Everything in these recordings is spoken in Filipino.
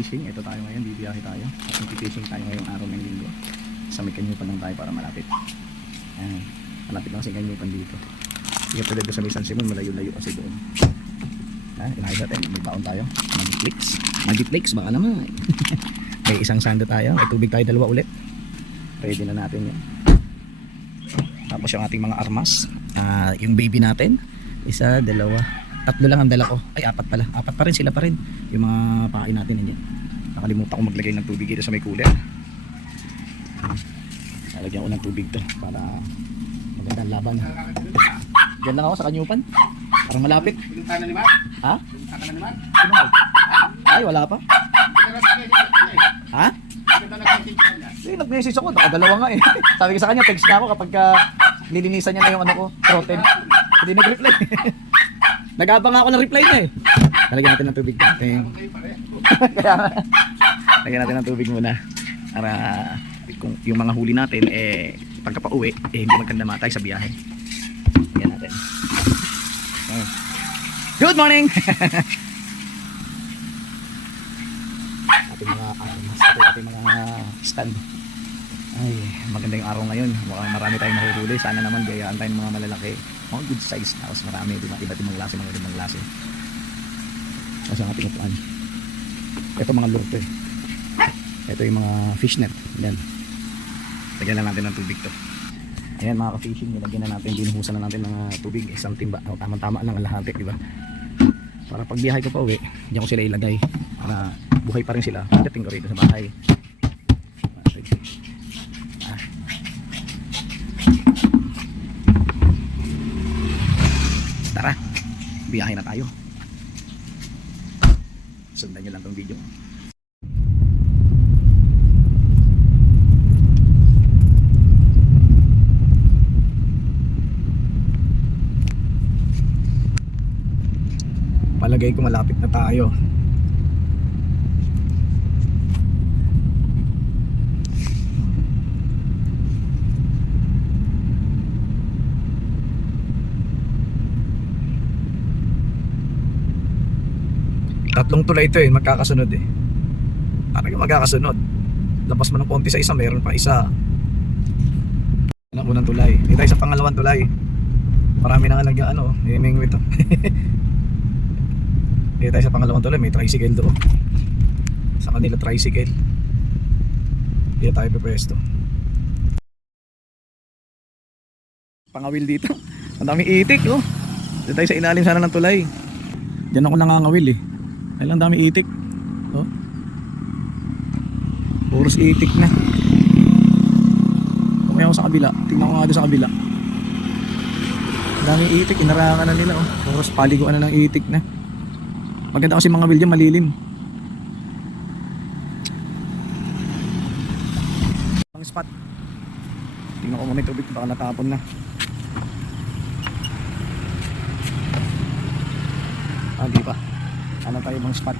fishing. Ito tayo ngayon, bibiyahe tayo. Fishing tayo ngayong araw ng linggo. Sa may Kanyupan lang tayo para malapit. Ayan, malapit lang sa Kanyupan dito. Hindi pa dito sa may San Simon, malayo-layo kasi doon. Inahay natin, may baon tayo. Magic Flakes, baka naman. May isang sando tayo, may tubig tayo dalawa ulit. Ready na natin yan. Tapos yung ating mga armas, yung baby natin, isa, dalawa, tatlo lang ang dala ko. Ay, apat pala, apat pa rin, sila pa rin. Yung mga pain natin yan. Nakalimutan ko maglagay ng tubig dito sa may cooler. Lalagyan ko ng tubig to para magandang laban. Diyan lang ako sa Kanyupan. Parang malapit. Pinunta na naman? Ha? Pinunta ka na naman? Sino ba? Ay, wala pa. Ha? Nag-message ako, nakadalawa nga eh. Sabi ko sa kanya, text na ako kapag lilinisan niya na yung ano ko, throated. Hindi nag-reply. Nag-abang ako ng reply niya eh. Lalagyan natin ng tubig. Kaya lagyan natin ng tubig muna. Para kung yung mga huli natin pagka pa-uwi, hindi magkanda matay sa biyahe. Lagyan natin. Good morning! ating mga stand. Ay, maganda yung araw ngayon. Marami tayong mahuhuli. Sana naman gayaan tayo ng mga malalaki. Mga good size na. Mas marami. Iba't ibang klase, mga ibang klase. Kasi ang ating upuan. Ito mga lure to eh. Ito yung mga fish net. Yan. Lagyan na natin ng tubig to. Ayan mga ka-fishing. Nilagyan na natin. Dinuhusan na natin ng tubig. Isang timba. Tama-tama lang ang lahati. Diba? Para pag biyahe ko pa uwi, diyan ko sila ilagay. Para buhay pa rin sila. Pagdating ko rito sa bahay. Tara, biyahe na tayo. Sundan nyo lang tong video. Palagay ko malapit na tayo. Tatlong tulay ito eh, magkakasunod eh. Parang magkakasunod. Labas mo ng konti sa isa, mayroon pa isa. Ang unang tulay. Dito tayo sa pangalawang tulay. Marami na nga nagyang ano, himing ito. Dito tayo sa pangalawang tulay, may tricycle doon. Sa kanila tricycle. Dito tayo pwesto. Pangawil dito. Ang dami itik oh. Dito tayo sa ilalim sana ng tulay. Diyan ako nangangawil eh. Ay lang dami itik. Oh. Puros itik na. Kumaya ako sa kabila. Tingnan ko nga doon sa kabila. Dami itik, inarangan na nila oh. Puros paliguan na ng itik na. Maganda kasi mga wilya malilim. Ang spot. Tingnan ko muna yung tubig, baka natapon na. Di pa. Ano tayo bang spot?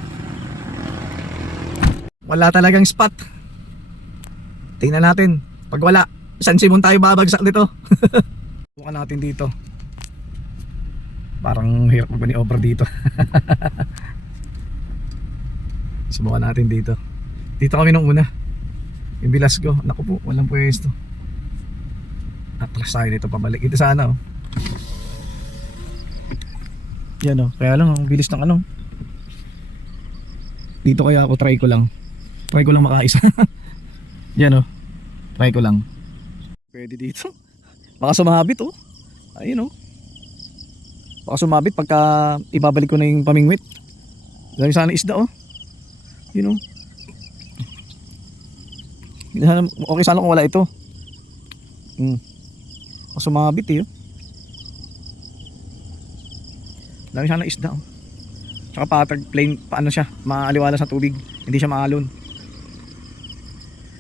Wala talagang spot. Tingnan natin. Pag wala, San Simon tayo babagsak dito. Subukan natin dito. Parang hirap mag-maniover dito. Subukan natin dito. Dito kami nung una. Yung Bilasgo. Naku po, walang pwesto. Atras tayo dito pabalik. Ito sana oh. Yan oh. Kaya lang ang bilis ng ano. Dito kaya ako try ko lang makaisa. Yan oh. Try ko lang. Pwede dito. Baka sumabit oh. Ayun oh. Baka sumabit pagka ibabalik ko na yung pamingwit. Dami sana isda oh. You know. Okay sana kung wala ito. Baka sumabit eh oh. Dami sana isda oh. Tsaka patag plain, paano siya, maaliwala sa tubig. Hindi siya maalon.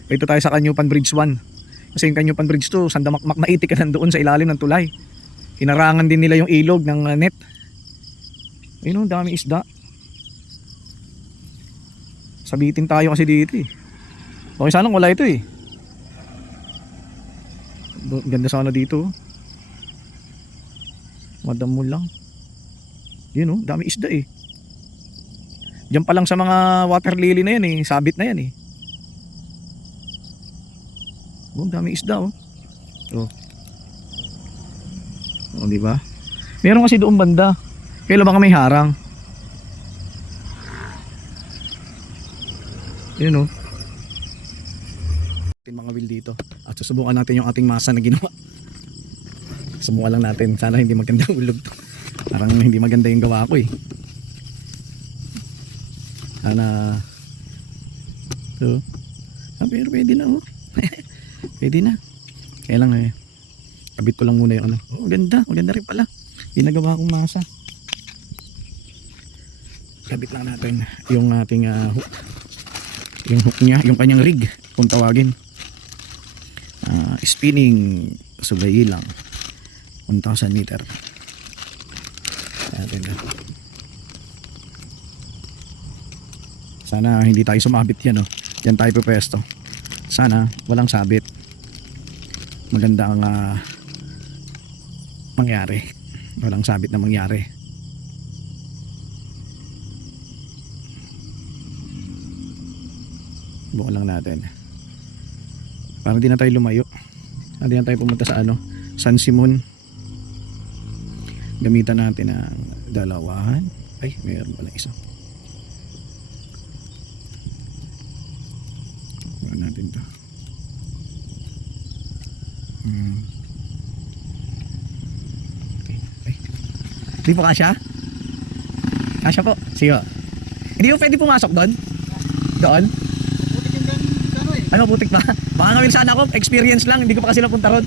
Ito tayo sa Kanyupan Bridge 1. Kasi yung Kanyupan Bridge 2, sandamakmak na itik ka nandoon sa ilalim ng tulay. Inarangan din nila yung ilog ng net. Ayun oh, dami isda. Sabitin tayo kasi dito eh. Okay sana wala ito eh. Ganda sana dito. Madam mo lang. Yun oh, dami isda eh. Diyan pa lang sa mga water lily na yan eh, sabit na yan eh. Oh, dami isda oh. Oh. Oh, di ba? Meron kasi doon banda. Kailan baka may harang. Yun oh. Mga wheel dito. At susubukan natin yung ating masa na ginawa. Subukan lang natin. Sana hindi magandang ulog to. Parang hindi maganda yung gawa ko eh. Sana so, pero pwede na oh. Pwede na. Kaya lang eh, kabit ko lang muna yung ano. Oh, maganda rin pala ginagawa kong masa. Kabit lang natin yung ating hook. Yung hook niya, yung kanyang rig kung tawagin. Spinning sugayi lang 1,000 meter. Ayan. Sana hindi tayo sumabit yan oh. Yan tayo pwesto. Sana walang sabit. Maganda ang mangyari. Walang sabit na mangyari. Bukan lang natin. Para di na tayo lumayo. Hindi na tayo pumunta sa San Simon. Gamitan natin ang dalawahan. Ay, mayroon pala isa. Bukan natin to. Okay. Ay. Hindi po kasya? Kasya po. Sige. Hindi po pwede pumasok doon? Doon? Ano, putik ba? Baka ngawin sana ako, experience lang, hindi ko pa kasi napunta ron.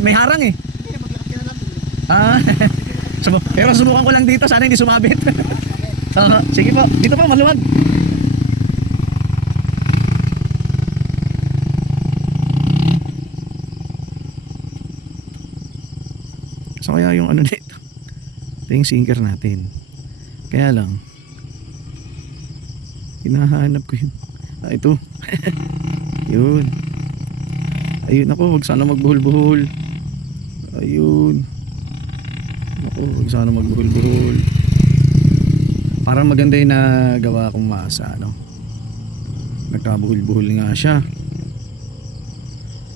May harang eh. Pero subukan ko lang dito, sana hindi sumabit. Sige po, dito po maluwag. So kaya yung dito, ito yung sinker natin. Kaya lang, hinahanap ko yun. Ito. Yun. Ayun ako, wag sana magbuhol-buhol. Ayun. Ako, wag sana magbuhol-buhol. Parang maganda yung nagawa kong masa, nagkabuhol-buhol nga siya.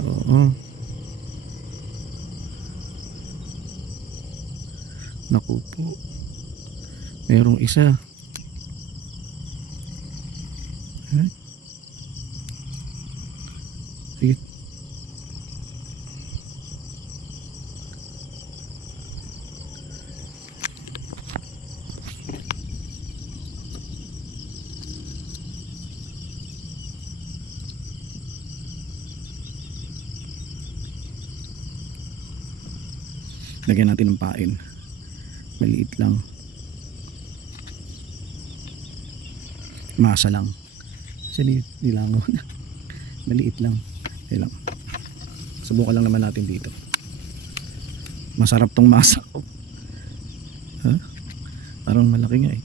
Oo. Naku po. Merong isa. Sige. Lagyan natin ng pain. Maliit lang. Masa lang. Kasi nilango na. Maliit lang. Okay lang. Subukan lang naman natin dito. Masarap tong masa ko. Parang malaki nga eh.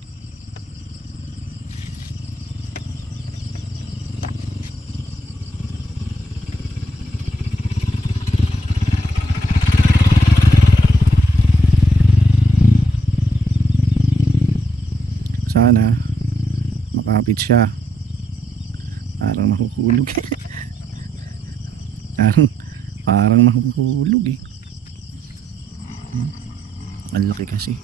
Sana makapit siya. Parang mahuhulog. parang mahuhulog eh. Ang laki kasi.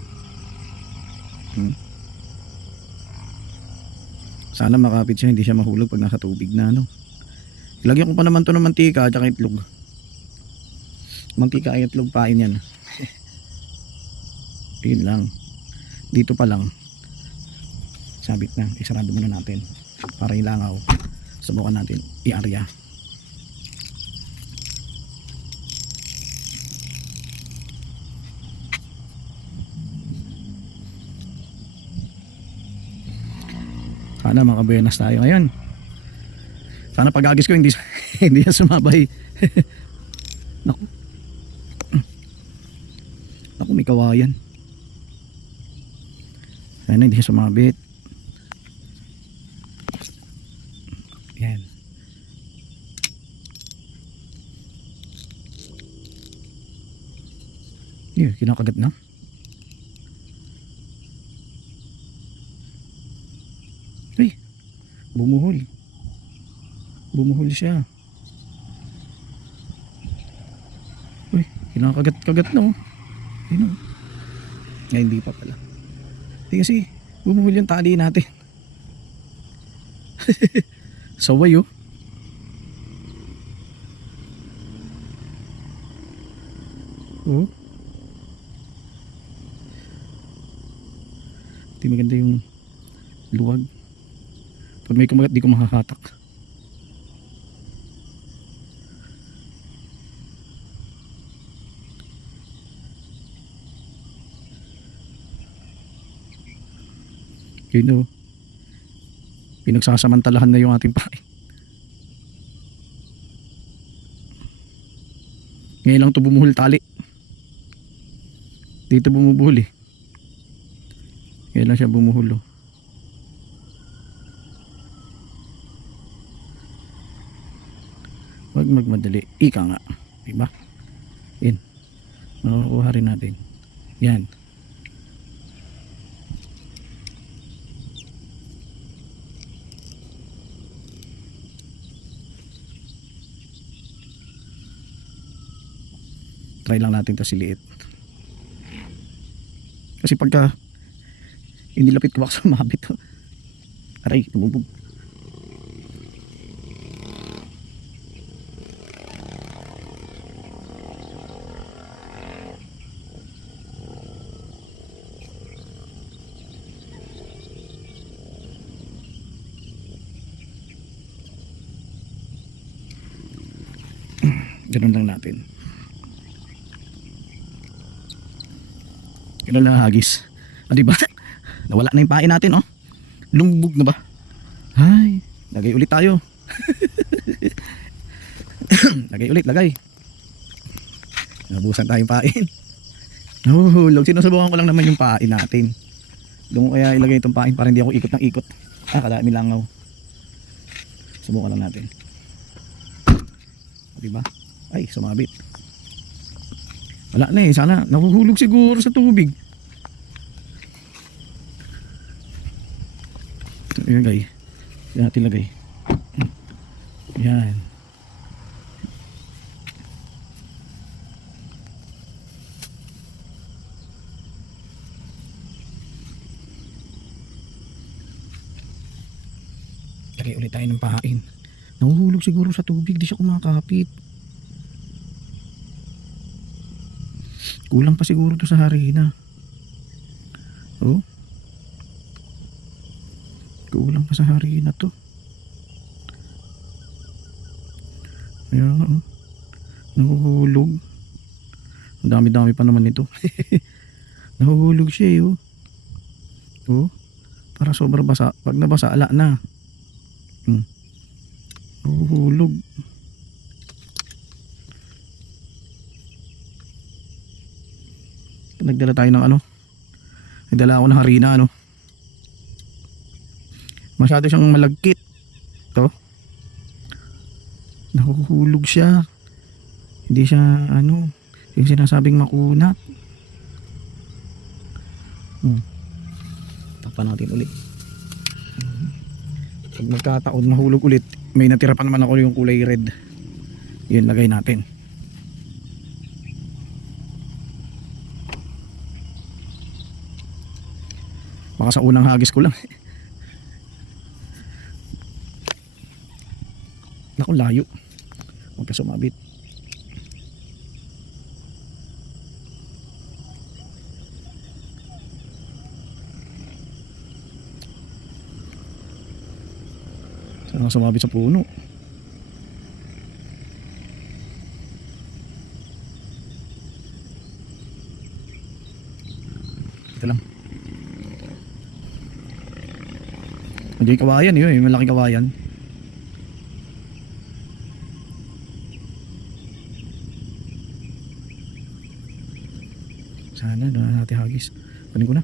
Sana makapit siya, hindi siya mahulog pag nasa tubig na Ilagyan ko pa naman to ng mantika at saka itlog. Mantika ay itlog pain yan. Yun lang. Dito pa lang. Sabit na. Isarado muna natin para ilangaw. Subukan natin i-area. Sana makabuenas tayo ngayon. Sana pag-agis ko hindi hindi na sumabay. Naku. Naku, may kawayan. Sana hindi siya sumabit. Yan. Kinakagat na. Uy, bumuhol. Bumuhol siya. Uy, kinakagat-kagat na oh. Yun oh. Ngayon hindi pa pala. Hindi kasi bumuhol yung tali natin. Saway oh. Oh. Di maganda yung luwag. Pag may kumagat di ko makahatak. Yun o. Pinagsasamantalahan na yung ating pain. Ngayon lang ito bumuhol tali. Dito bumubuhol eh. Ngayon lang siya bumuhol oh. Huwag magmadali. Ika nga. Diba? Yan. Makukuha rin natin. Yan. Try lang natin ito siliit. Kasi pagka inilapit ko baka sumabit to. Aray, lumubog. Ganun lang natin. Ganun lang hagis. Ah, diba? Nawala na yung pain natin oh. Lumubog na ba? Ay, lagay ulit tayo. Lagay ulit, lagay. Nabusan tayong pain. Nahuhulog. Sinusubukan ko lang naman yung pain natin. Doon ko kaya ilagay itong pain para hindi ako ikot ng ikot. Ah, kadami langaw. Subukan lang natin. Diba? Ay, sumabit. Wala na eh. Sana nahuhulog siguro sa tubig. Ito, ilagay. Yan natin ilagay. Yan. Lagay ulit tayo ng pain. Nahuhulog siguro sa tubig. Di siya kumakapit. Kulang pa siguro to sa harina. Oh. Kulang pa sa harina to. Ayan oh. Nahuhulog. Ang dami-dami pa naman nito. Nahuhulog siya eh oh. Oh. Para sobrang basa. Pag nabasa, ala na. Nahuhulog. Nagdala tayo ng ano. Nagdala ako ng harina ano. Masyado siyang malagkit. To. Nahuhulog siya. Hindi siya ano. Yung sinasabing makunat. Tapan natin ulit. Pag magkataon mahulog ulit, may natira pa naman ako yung kulay red. Yun, lagay natin. Baka sa unang hagis ko lang. Naku, layo. Huwag ka sumabit. Sana sumabit sa puno. Ito lang. Hindi kawayan yun, yung malaking kawayan. Sana doon na natin hagis. Kunin ko na.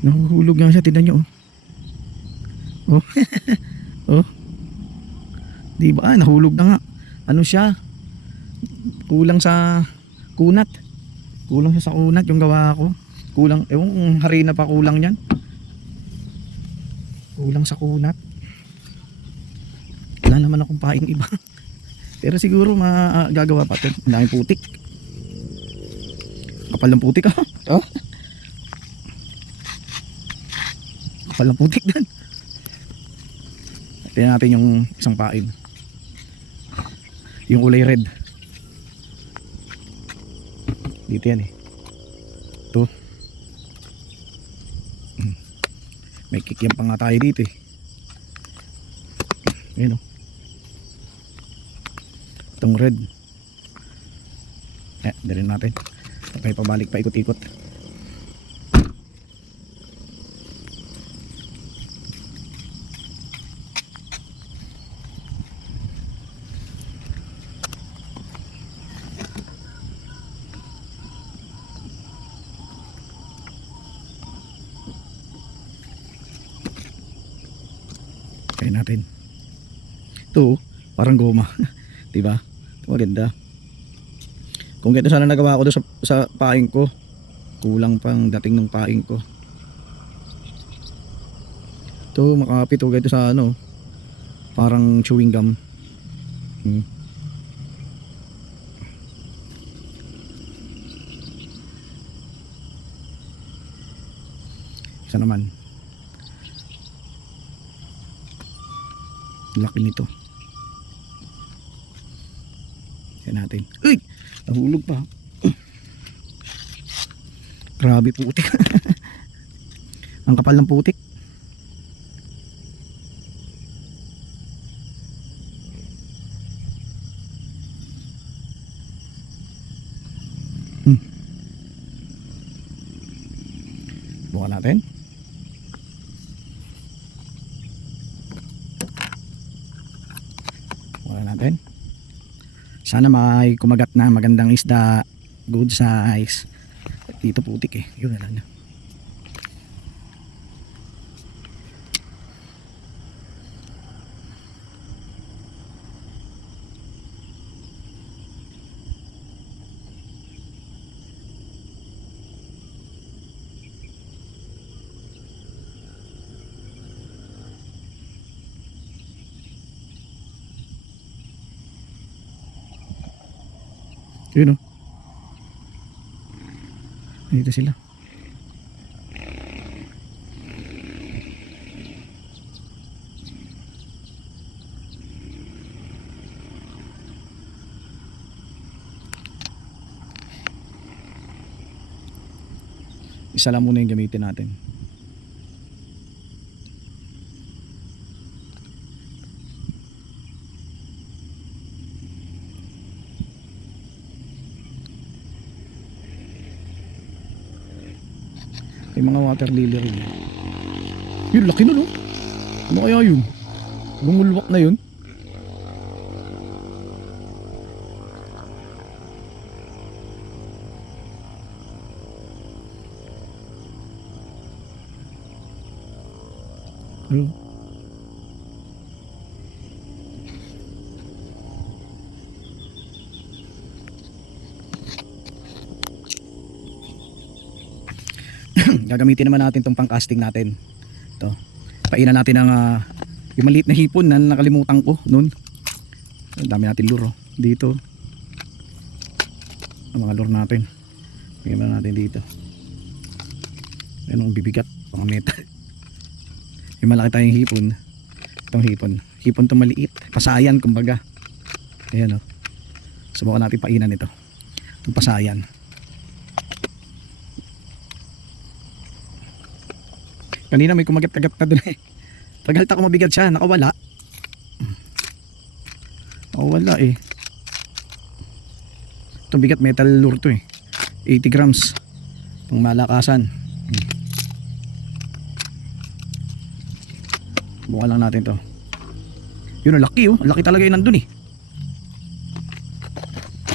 Nahuhulog nga siya, tignan nyo oh. Oh. Di ba? Nahulog na nga. Ano siya? Kulang sa kunat. Kulang siya sa kunat yung gawa ko. Kulang, ewan kung harina pa kulang yan. Kulang sa kunat. Wala naman akong paing iba. Pero siguro magagawa pa ito. Ang daming putik. Kapal ng putik ah. Oh. Kapal ng putik din. Tingnan natin yung isang pain. Yung kulay red. Dito yan eh. Ito. May kikiam pa nga tayo dito eh. Ayan o. Itong red. Dalhin natin. Tapos pabalik pa ikot-ikot. Kaya natin. Ito, parang goma. 'Di ba? Maganda. Kung ganito sana nagawa ko doon sa paing ko. Kulang pang dating ng paing ko. Ito, makapit o ganito sa ano. Parang chewing gum. Isa naman. Laki nito. Yan natin. Uy! Nahulog pa. Grabe putik. Ang kapal ng putik. Bukan natin. Bukan natin. Sana may kumagat na magandang isda, good size. Dito putik eh. Yun na lang. Yun o. Dito sila. Isa lang muna yung gamitin natin. May mga water lily rin. Yun, laki nun oh. Ano kaya yun? Lumulwak na yun. Ano? Gagamitin naman natin tong pang-casting natin. Ito. Painan natin ang yung maliit na hipon na nakalimutan ko noon. Ang dami natin lure dito. Ang mga lure natin. Bigyan natin dito. Ayan ang bibigat, mga metal. Yung malaki tayong hipon. Itong hipon. Hipon itong maliit. Pasayan kumbaga. Ayan o. Subukan natin painan ito. Itong pasayan. Kanina may kumagat-kagat na dun eh. Tagalta ko mabigat siya, nakawala. Nakawala eh. Itong bigat metal lure to eh. 80 grams. Pang malakasan. Buka lang natin to. Yun ang laki oh. Laki talaga yun nandun eh.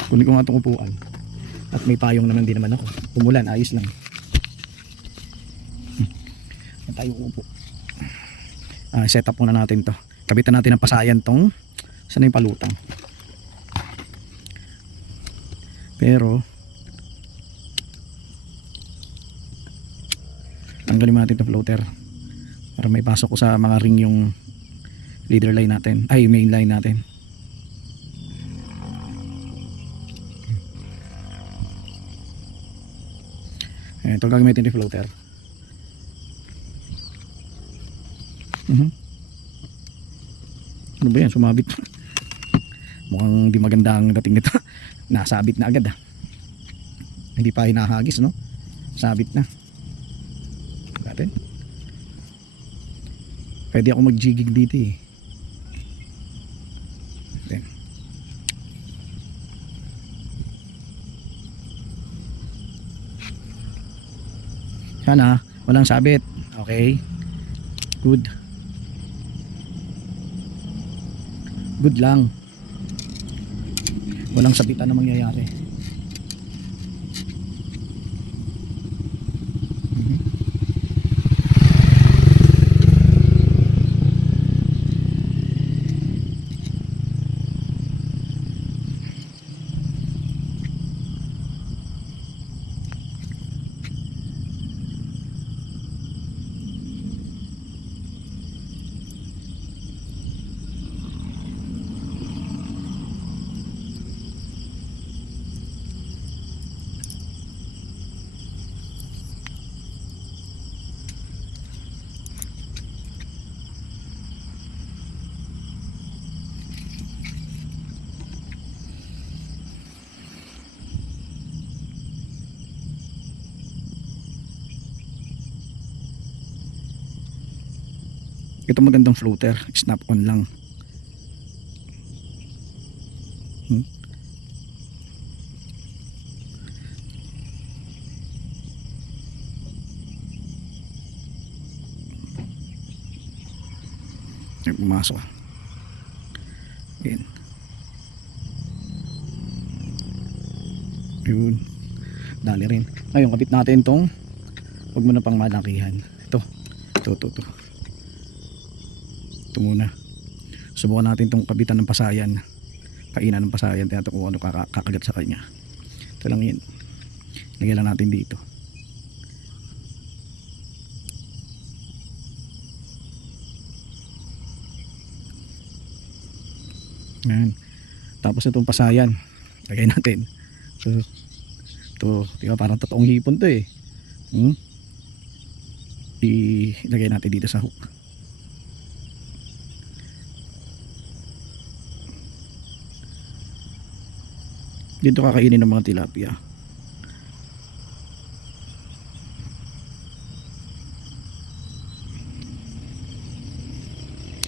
Kunin ko nga itong upuan. At may payong naman din naman ako. Umulan, ayos lang. Tayo upo. Set up muna natin to. Kabitan natin ang pasayan tong saan yung palutang. Tanggalin mo natin itong floater para may pasok ko sa mga ring yung leader line natin, ay main line natin. Ito gagamitin yung floater. Ano ba yan, sumabit. Mukhang di maganda ang dating nito. Nasabit na agad hindi pa hinahagis, no? Sabit na natin. Pwede ako mag-jigging dito Then. Sana walang sabit. Okay, good lang, walang sabitan na mangyayari. Ito magandang floater, snap on lang. Pumasok. Yan. Yun. Dali rin. Ngayon, kapit natin tong, huwag mo na pang malakihan. Ito muna. Subukan natin tong kabitan ng pasayan. Kainan ng pasayan. Tingnan kung ano kakagat sa kanya. Ito lang yun. Lagyan lang natin dito. Yan. Tapos itong pasayan lagay natin. So, ito, diba, parang totoong hipon to ilagay natin dito sa hook. Dito kakainin ng mga tilapia.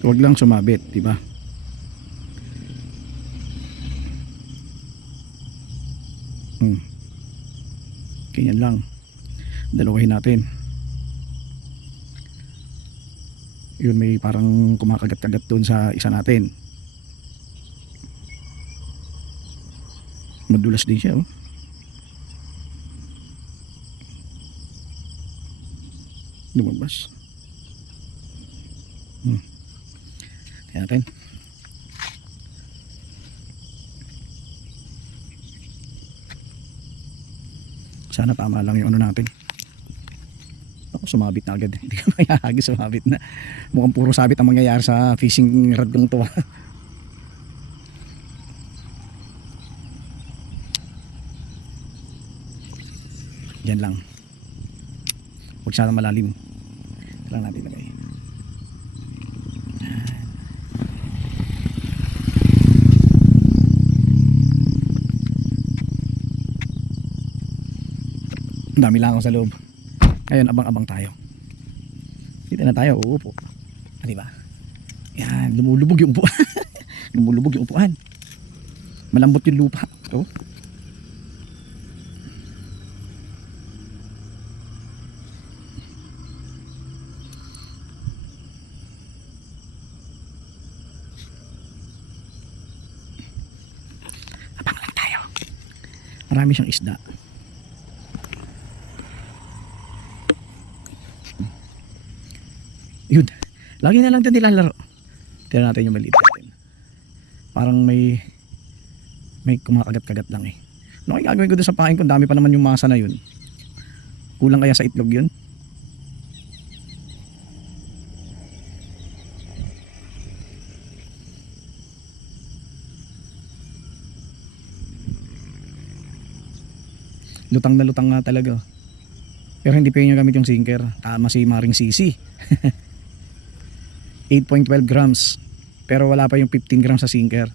Huwag lang sumabit, diba? Ganyan lang. Dalawahin natin. Yun, may parang kumakagat-kagat doon sa isa natin. Madulas din siya lumabas. Tingnan natin. Sana tama lang yung ano natin. Ako, sumabit na agad. Hindi ka mayahagi, sumabit na. Mukhang puro sabit ang mangyayari sa fishing rod ng to. Diyan lang. Huwag sana malalim. Ito lang natin lagay. Ang dami lang ako sa loob. Ngayon, abang-abang tayo. Dito na tayo, uupo. Diba? Yan, lumulubog yung upuan. Lumulubog yung upuan. Malambot yung lupa. Ito. Abang lang tayo. Marami siyang isda. Yun. Lagi na lang din nilalaro. Tira natin yung maliit natin. Parang may kumakagat-kagat lang Ano kaya gagawin ko doon sa pain ko? Dami pa naman yung masa na yun. Kulang kaya sa itlog yun? Lutang na lutang nga talaga. Pero hindi pa niya gamit yung sinker. Tama si Maring Sisi. 8.12 grams. Pero wala pa yung 15 grams sa sinker.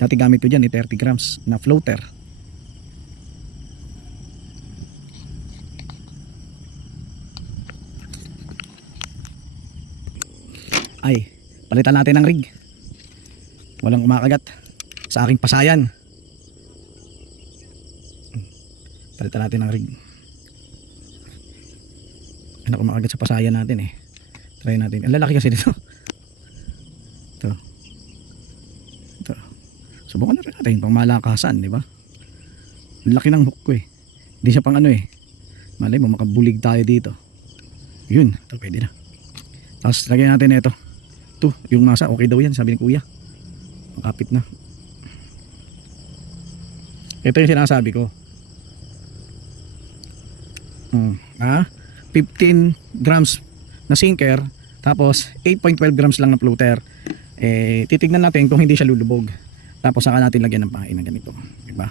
Dati gamit ko dyan 30 grams na floater. Ay, palitan natin ng rig. Walang umakagat sa aking pasayan. Palitan natin ng rig. Ano kumakagat sa pasayan natin eh. Try natin. Ang lalaki kasi dito. Ito. Subukan na rin natin pang malakasan, di ba? Ang laki ng hook ko eh. Hindi siya pang ano eh. Malay mo makabulig tayo dito. Yun, ito pwede na. Tapos lagyan natin ito. Ito, yung nasa okay daw yan, sabi ni kuya. Makapit na. Ito yung sinasabi ko. 15 grams na sinker, tapos 8.12 grams lang na floater. Titignan natin kung hindi siya lulubog. Tapos saka natin lagyan ng pain na ganito, diba?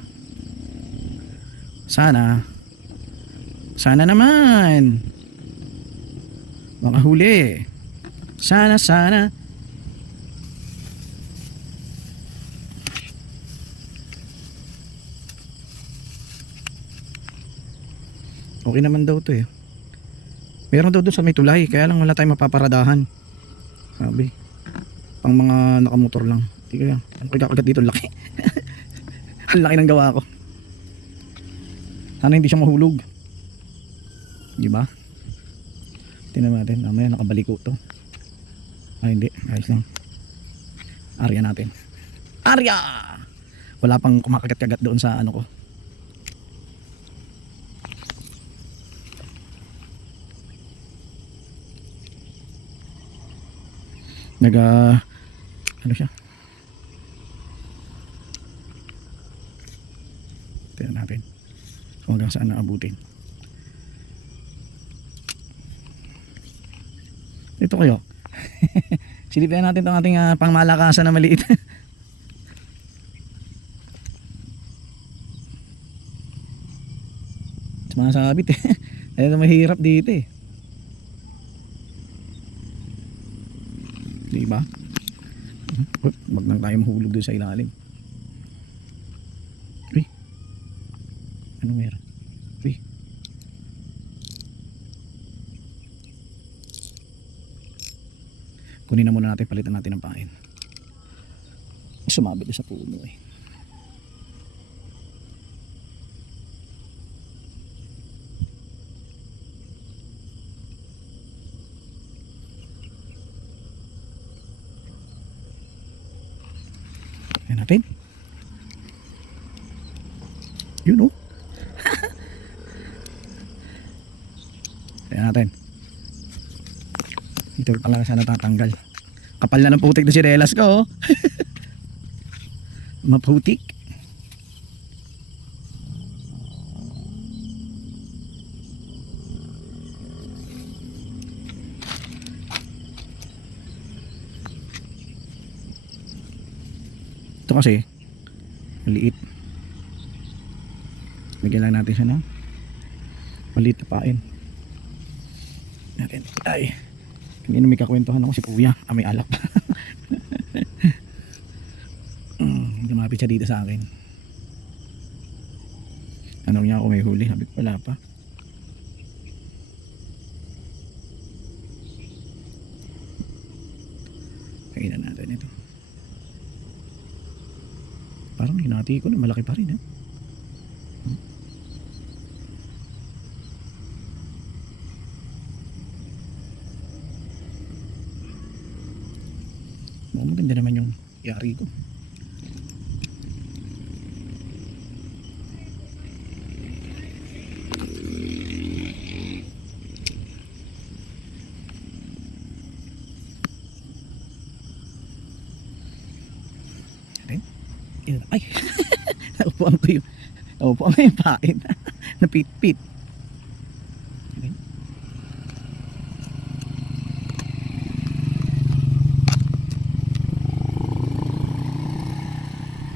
Sana naman makahuli. Sana okay naman daw to eh. Meron daw doon sa may tulay, kaya lang wala tayong mapaparadahan. Sabi, pang mga nakamotor lang. Hindi kaya, ano kaya kagat dito, laki. Ang laki ng gawa ko. Sana hindi siya mahulog. Diba? Tingnan natin, mamaya nakabaliko to. Ay hindi, ayos lang. Arya natin. Arya! Wala pang kumakagat-kagat doon sa ano ko. Ano siya? Tingnan natin kung hanggang saan naabutin. Ito kayo. Silipin natin itong ating pangmalakasan na maliit. Sumasabit eh. Ayun, mahirap dito eh. Diba? Wag nang tayo mahulog doon sa ilalim. Uy, ano meron? Uy, kunin na muna natin, palitan natin ng pain. Sumabit sa puno eh. Natin yun oh. Ayan natin, ito pala sana tatanggal, kapal na ng putik na sinelas ko oh. Maputik. Ito kasi maliit, bigyan lang natin siya ng maliit na pain natin. Ay, kanina may kakwentuhan ako si kuya, may alak. Lumapit siya dito sa akin, tanong niya ako may huli, sabi ko wala pa. Kainan natin ito. Parang hinati ko na malaki pa rin eh. Maganda naman yung yari ko. Ay, naupuan ko yung pain. Napit-pit.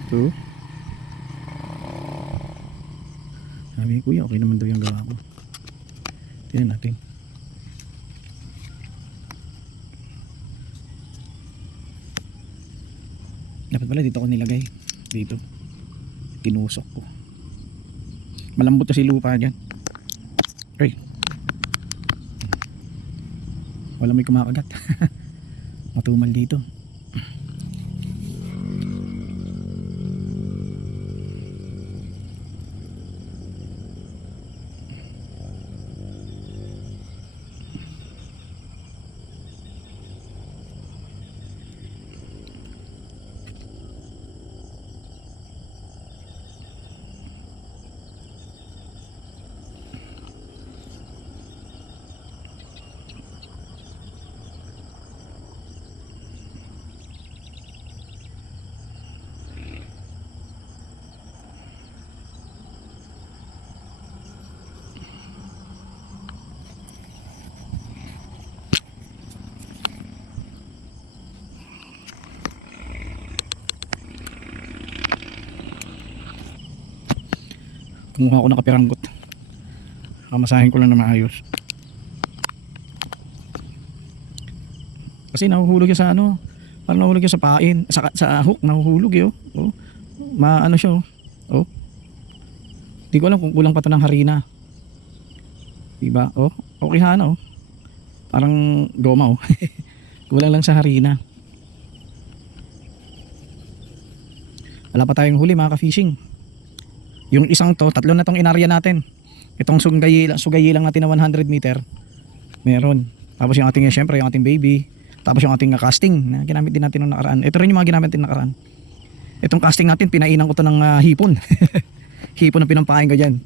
Ito. Sabi ko, kuya, okay naman daw yung gawa ko. Tingnan natin. Dapat pala dito ko nilagay. Dito. Tinusok ko. Malambot kasi lupa dyan. Ay. Wala may kumakagat. Matumal dito. Kumuha ako ng kapiranggot. Kamasahin ko lang na maayos. Kasi nahuhulog yan sa ano. Parang nahuhulog yan sa pain. Sa hook nahuhulog yun. Oh. Maano siya. Oh. Hindi ko alam kung kulang pa ito ng harina. Diba? Oh. Okay na oh. Parang goma oh. Kulang lang sa harina. Wala pa tayong huli mga ka-fishing. Yung isang to, tatlo na tong inarya natin. Itong sugayi lang natin na 100 meter. Meron. Tapos yung ating, syempre, yung ating baby. Tapos yung ating casting na ginamit din natin nung nakaraan. Ito rin yung mga ginamit natin nakaraan. Itong casting natin, pinainan ko to ng hipon. Hipon na pinampain ko dyan.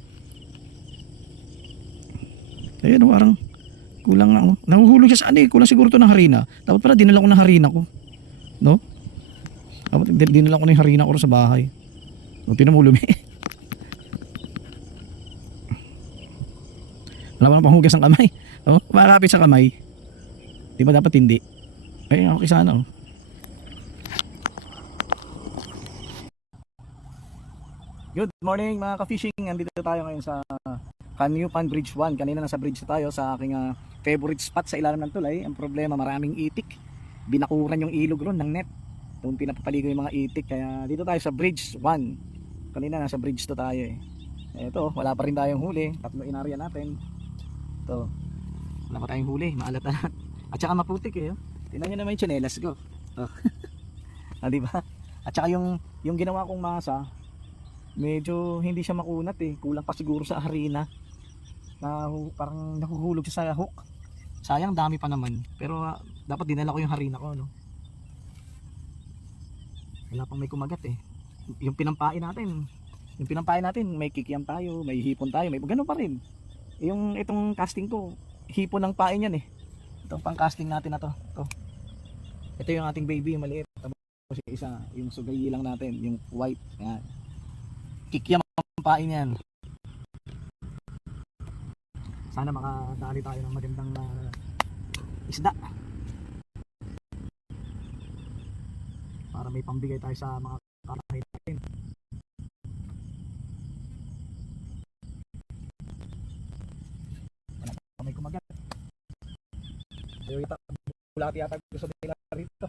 Ayun, parang kulang nga. Nahuhulog siya sa ano eh. Kulang siguro to ng harina. Dapat pala dinala ko ng harina ko. No? Dapat dinala ko ng harina ko sa bahay. O, tinan mo lumi. Wala pa pang hugas ng kamay. Oh, makakapit sa kamay. Di ba dapat hindi? Ay, okay sana oh. Good morning mga ka-fishing. Andito tayo ngayon sa Canyupan Bridge 1. Kanina nasa bridge tayo sa aking favorite spot sa ilalim ng tulay. Ang problema, maraming itik. Binakuran yung ilog ron ng net. Doon pinapapaligo yung mga itik. Kaya dito tayo sa Bridge 1. Kanina nasa bridge to tayo eh. Eto, wala pa rin tayong huli. Tatlo inarya natin. Ito, wala pa tayong huli, maalat na. At saka maputik eh. Tingnan nyo naman yung tsinelas ko. Oh. Diba? At saka yung ginawa kong masa, medyo hindi siya makunat eh. Kulang pa siguro sa harina. Parang nahuhulog siya sa hook. Sayang, dami pa naman. Pero dapat dinala ko yung harina ko, no? Wala pang may kumagat eh. Yung pinampain natin, may kikiam tayo, may hipon tayo, may gano'n pa rin. Itong casting ko, hipon ng pain yan eh. Itong pang casting natin na to. Ito yung ating baby, yung maliit. Tapos yung isa, yung sugayi lang natin, yung white. Yan. Kikiam ang pain yan. Sana makadali tayo ng magandang isda. Para may pambigay tayo sa mga kakain natin. May kumagat. Yung bulati yata gusto nila rito.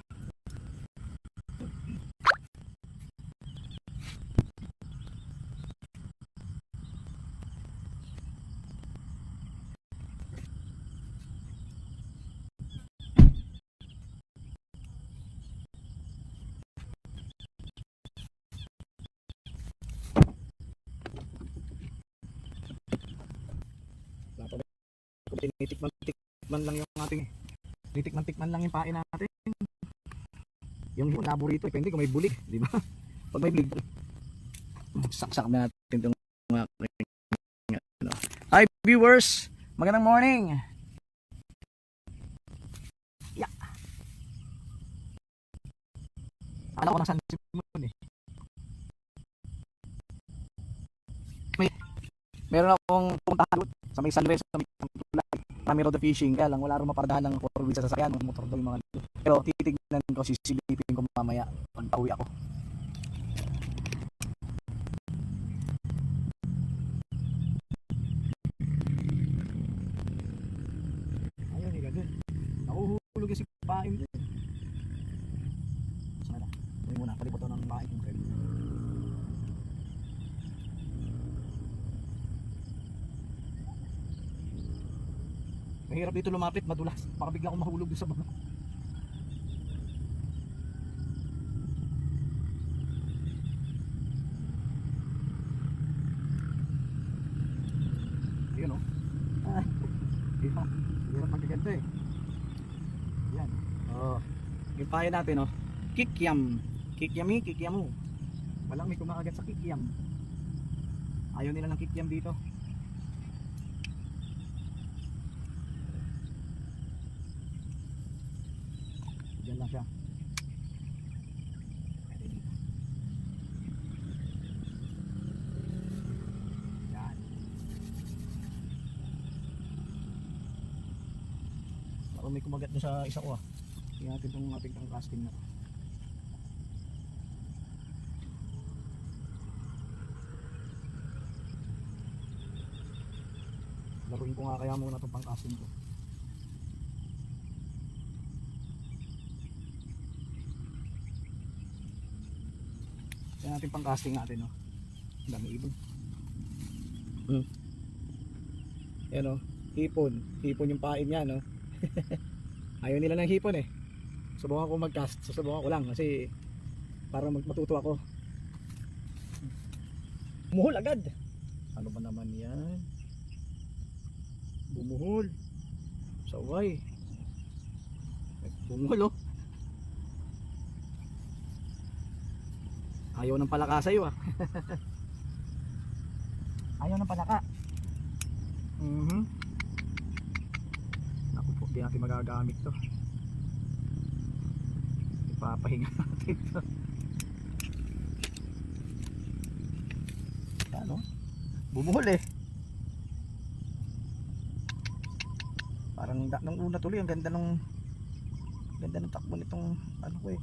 Tinitikman lang yung ating tinitikman lang yung pain natin. Yung labo rito, depende kung may bulig, di ba? Pag may bulig, saksak natin itong mga ano. Hi viewers, magandang morning. Yeah. Alam ko na San Simon eh. Meron akong puntahan sa may San Andres, sa may Marami road fishing, kaya lang wala rin mapardahan ng 4-wheel sa sasakyan, motor daw yung mga dito. Pero titignan ko, sisilipin ko mamaya pag pauwi ako. kakain yung bread. Mahirap dito lumapit, madulas. Baka bigla akong mahulog sa baba. Yun o. Hirap magkaganto eh. Yan. Oh. Yung payo natin oh. Kikiam. Kikiami, kikiamu. Walang may kumakagat sa kikiam. Ayaw nila ng kikiam dito. Diyan lang siya. Yan. Parang may kumagat doon sa isa ko ah. Tingnan natin itong ating casting na. Laruin ko nga kaya muna itong pang-casting ko. Yan natin pang-casting natin, no? Ang dami ibon. Yan, no? Hipon. Hipon yung pain niya, no? Ayaw nila ng hipon, eh. Subukan ko mag-cast. Susubukan ko lang kasi para matuto ako. Bumuhol agad. Ano ba naman yan? Bumuhol. Saway. Bumuhol, oh. Ayaw ng palaka sa'yo ah. Ayaw ng palaka. Naku po, di natin magagamit to. Ipapahinga natin to. Ano? Bumuhol eh. Parang nung una tuloy, ang ganda ng takbo nitong ano ko eh.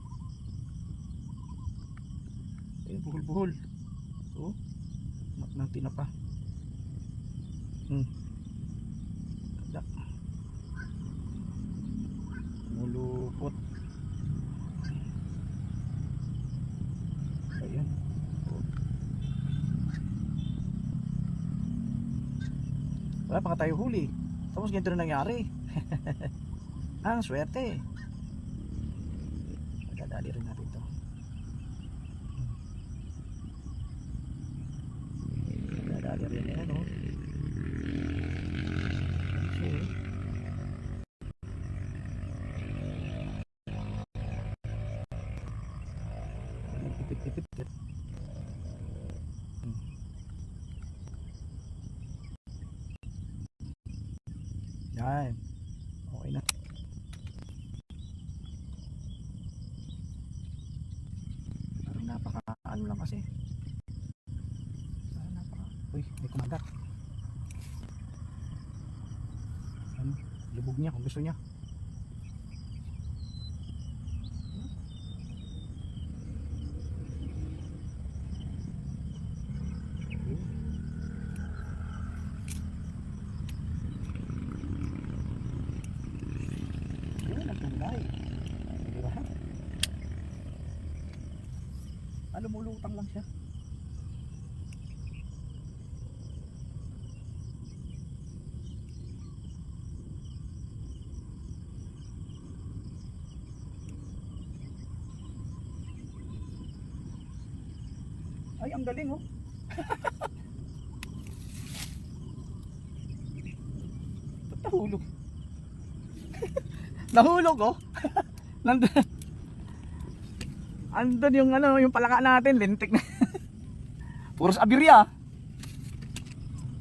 Ayun, buhol-buhol. So, nang tinapa. Ganda. Mulupot. Ayan. Oh. Wala pa nga tayo huli. Tapos ganito na nangyari. Ang swerte. Magdadali rin natin to. Magdadali rin yan, no? Okay. Tip. Yan. Okay na. Parang napaka ano lang kasi. Parang napaka. Uy, may kumagat. Ano? Lubog niya kung gusto niya. Lumulutang lang siya. Ay, ang galing oh. Nahulog. Nahulog oh. Nandun. Andun yung ano, yung palaka natin, lintik na. Puros abirya.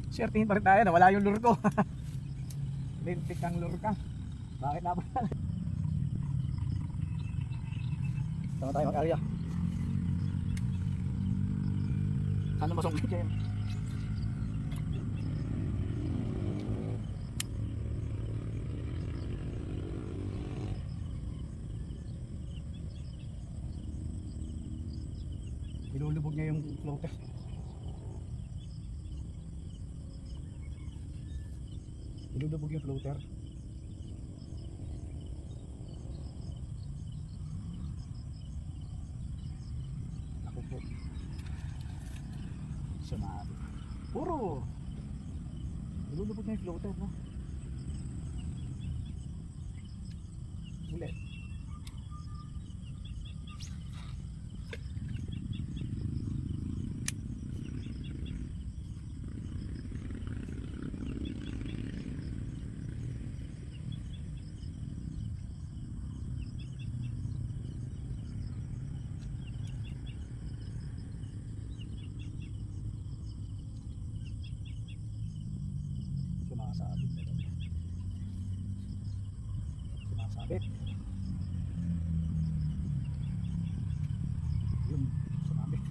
Swertihin pa rin tayo, nawala yung lure ko. Lintik ang lure ka. Bakit na ba? Sama tayo mag-area. Ano masungkit kayo? Ilulubog niya yung floater. Ilulubog yung floater. Oo. Nilulubog na yung floater, no? Ulit. Sumasabit na lang. Sumasabit. Yun, sumabit.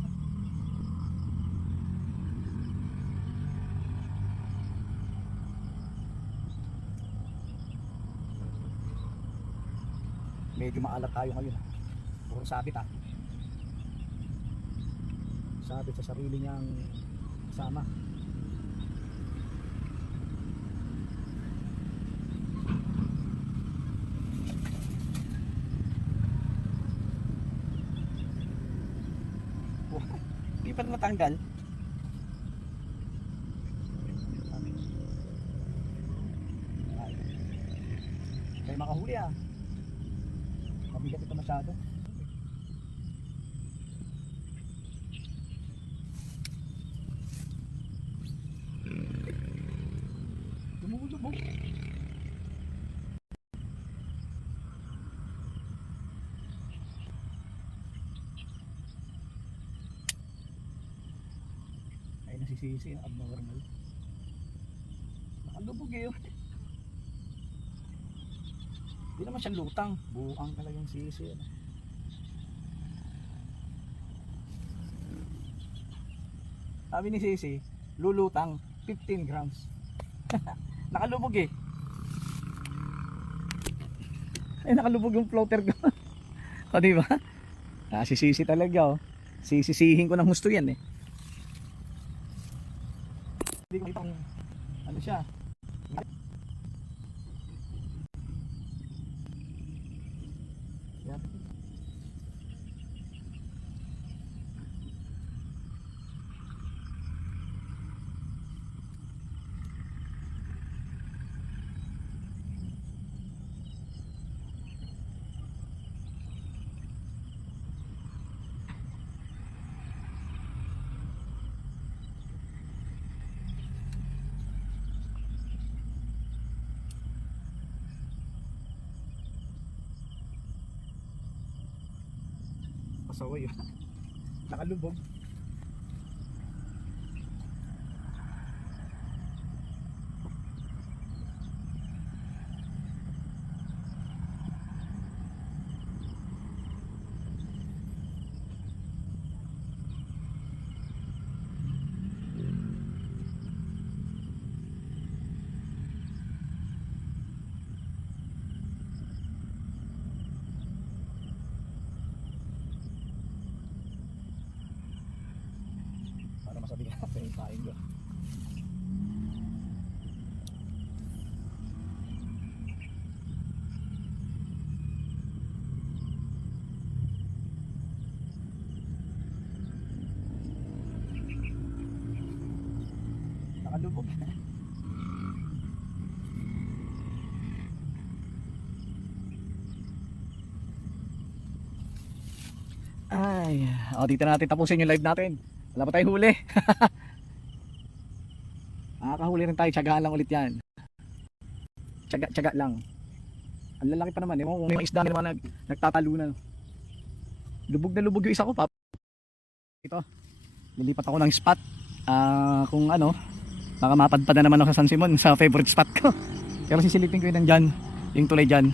Medyo maalat tayo ngayon. Puro sabit ha. Sabit sa sarili niyang kasama. Hindi pa matanggal. May makahuli ah. Mabigat ito masyado. Lumulubog. Ay nasisisi ang abnormal. Nakalubog eh yun. Hindi naman siya lutang. Buang talagang sisi. Sabi ni Sisi, lulutang 15 grams. Nakalubog eh. Ay nakalubog yung floater ko. O diba? Si Sisi talaga oh. Sisisihin ko ng gusto yan eh. Hindi ko itong ano siya. Yan. Pasaway yun. Nakalubog. Masabi ka sa yung pain ko. Nakalubog. Ay, dito na natin tapusin yung live natin. Wala pa tayong huli. Nakakahuli rin tayo, tiyagaan lang ulit yan. Tiyaga lang. Ang lalaki pa naman, kung may isda naman nagtatalo na. Lubog na lubog yung isa ko, pap. Ito, nilipat ako ng spot. Kung ano, baka mapadpad na naman ako sa San Simon, sa favorite spot ko. Pero sisilipin ko yun nandyan, yung tulay dyan.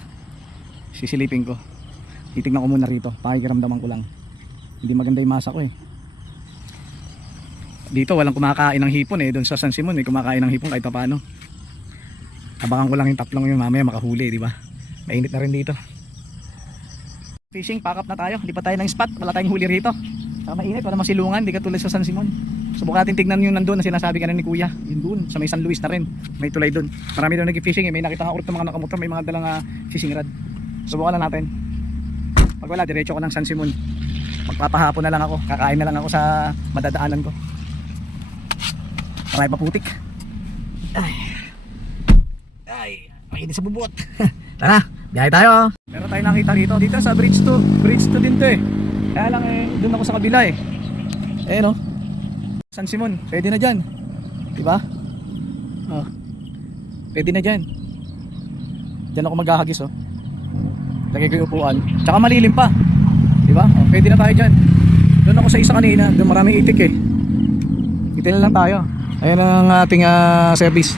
Sisilipin ko. Titignan ko muna rito, pakikiramdaman ko lang. Hindi maganda yung masa ko eh. Dito walang kumakain ng hipon eh. Doon sa San Simon may kumakain ng hipon kahit paano. Abangan ko lang yung tatlong yung mamaya makahuli, di ba? Mainit na rin dito. Fishing, pack up na tayo. Hindi pa tayo ng spot, wala tayong huli rito. Saka mainit, wala masilungan, di katulad sa San Simon. Subukan natin tignan yung nandun na sinasabi ka na ni Kuya. Yun doon, sa may San Luis na rin. May tulay doon. Marami doon nag-fishing eh. May nakita nga ulit ng mga nakamotor, may mga dalang fishing rod. Subukan lang natin. Pag wala, diretso ko ng San Simon. Magpapahapon na lang ako, kakain na lang ako sa madadaanan ko. Maraming paputik. Ay, makinis sa bubot. Tara, biyahe tayo. Meron tayo nakita dito. Dito sa bridge 2. Bridge 2 din to eh. Kaya lang eh, doon ako sa kabila eh. Eh no. San Simon, pwede na dyan. Diba? Oh. Pwede na dyan. Dyan ako maghahagis oh. Lagay ko yung upuan. Tsaka malilim pa. Diba? Oh, pwede na tayo dyan. Doon ako sa isa kanina. Doon maraming itik eh. Itin na lang tayo. Ayan ang ating service.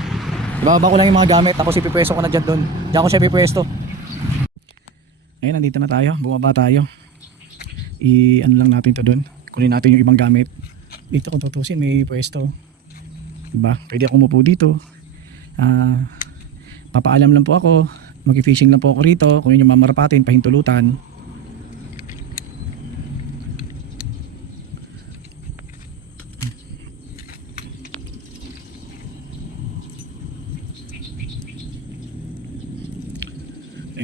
Ibababa ko lang yung mga gamit. Tapos ipipwesto ko na dyan doon. Diyan ko siya ipipwesto. Ayan, nandito na tayo. Bumaba tayo. I-ano lang natin to doon. Kunin natin yung ibang gamit. Dito kung tutusin may pwesto. Diba? Pwede ako umupo dito. Papaalam lang po ako. Mag-fishing lang po ako rito. Kung yun yung mamarapatin, pahintulutan.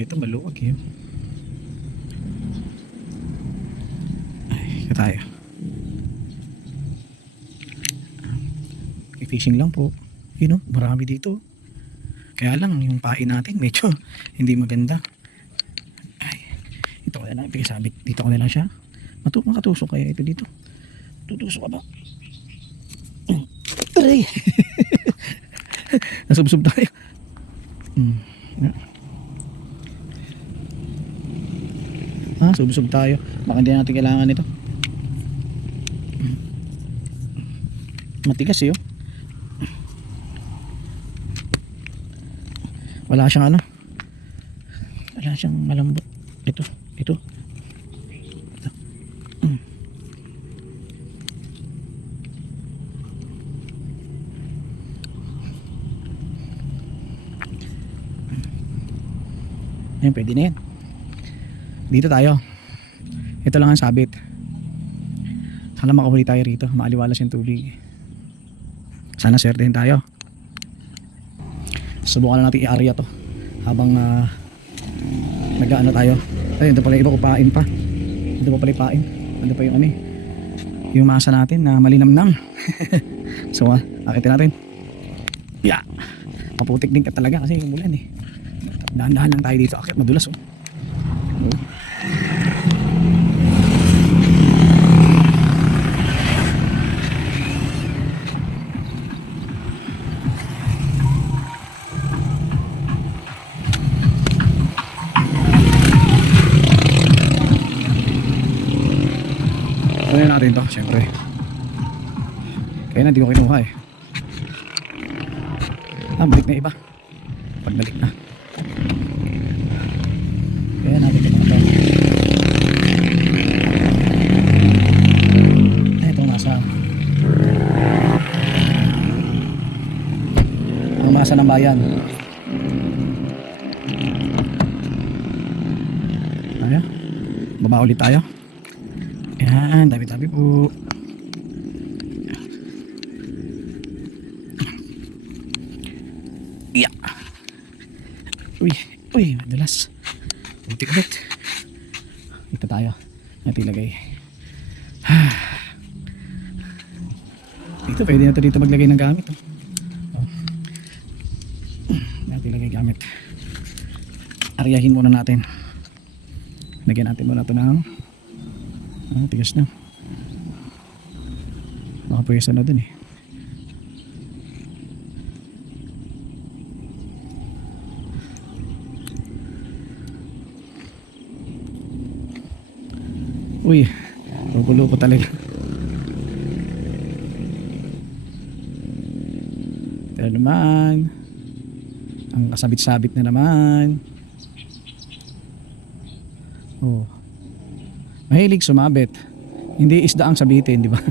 Ito maluwag eh. Ay, ito tayo. Fishing lang po. You know, marami dito. Kaya lang yung pain natin medyo hindi maganda. Ay, ito ko na lang pinasabit. Dito ko na lang siya. Makatusok kaya ito dito. Tutusok ka ba? Aray! Nasubsob tayo. Subsob tayo. Baka hindi natin kailangan ito. Matigas eh oh. Wala siyang ano. Wala siyang malambot. Ito. Ayan, pwede na yan. Dito tayo. Ito lang ang sabit. Sana makahuli tayo rito. Maaliwalas yung tubig. Sana swertehin tayo. Subukan na natin i-area to habang nag-ano tayo. Ay, ito pala iba kupain pa. Ito pa pala ipain. Ito pa yung ano yung masa natin na malinamnam. So akitin natin. Yeah. Maputik din ka talaga kasi yung ulan eh. Dahan-dahan lang tayo dito. Akit madulas oh. Ano natin to, syempre. Kaya na di ko kinuha eh. Balik na iba. Pagbalik na. Kaya natin kinuha to. Ito nasa ang masa ng bayan. Ayan. Baba ulit tayo. Yan, tabi-tabi po. Yeah. Uy, madalas. Putik ulit. Ito tayo. Natin ilagay. Dito, pwede na ito dito maglagay ng gamit. Natin ilagay gamit. Aryahin muna natin. Lagyan natin muna ito ng tigas na. Nakapuyasa na dun eh. Uy, gugulo ko talaga. Pero naman, ang kasabit-sabit na naman. Oh. Mahilig sumabit. Hindi isda ang sabitin, di ba?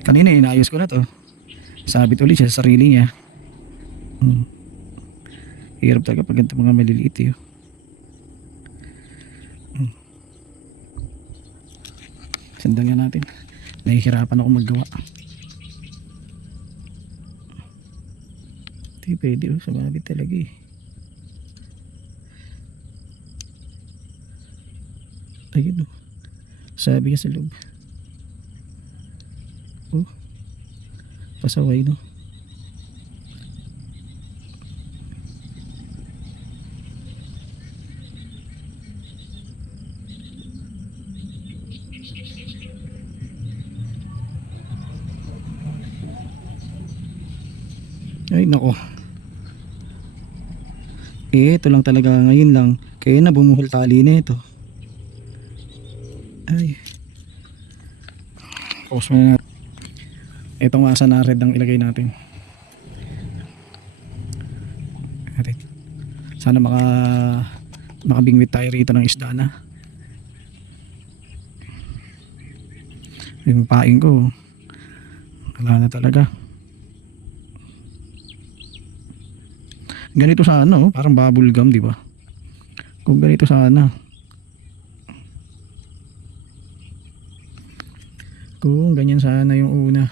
Kanina inayos ko na to. Sabit ulit siya sa sarili niya. Hirap talaga pag ganito mga maliliit eh. Sandal nga natin. Nahihirapan ako maggawa. Hindi pwede oh. Sumabit talaga eh. Ayun oh. Sabi niya sa loob. Oh, Pasaway, no? Ay, nako. Ito lang talaga ngayon lang. Kaya na bumuhol tali na ito. Ay. Pause muna natin. Itong asa na red ang ilagay natin. Sana makabingwit tayo rito ng isda na. Yung paing ko wala na talaga. Ganito sana, oh, parang bubble gum, di ba? Kung ganito sana. Kung ganyan sana yung una.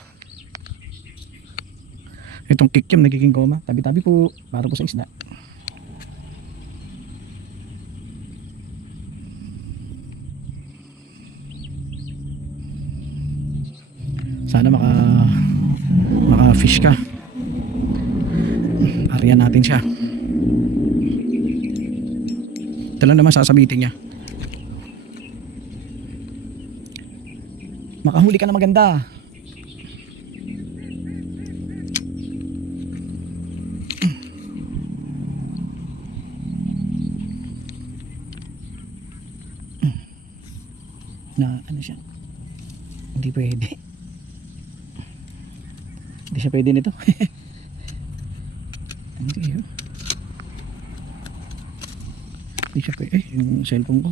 Itong kikiam nagiging goma. Tabi-tabi po para po sa isda. Sana maka fish ka. Ariyan natin siya. Ito lang naman sasabitin niya. Makahuli ka na maganda. Na ano siya? Hindi pwede. Hindi siya pwede nito. Hindi siya pwede. Yung cellphone ko.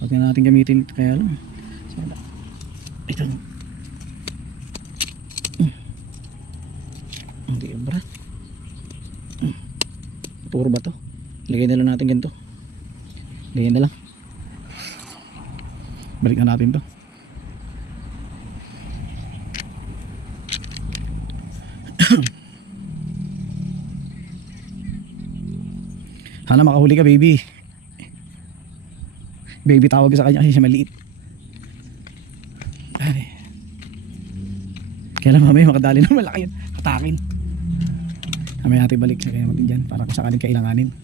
Huwag na natin gamitin. Kaya lang. Sana. Ito. Hindi yung bra. Puro ba to? Lagay na lang natin ganito. Lagay na lang. Balik na natin to. Sana makahuli ka, baby. Baby tawag sa kanya kasi siya maliit. Ay. Kailan mamaya makadali na malaki yun. Hatakin. Mamaya natin balik sa kanya natin dyan para kung sakaling kailanganin.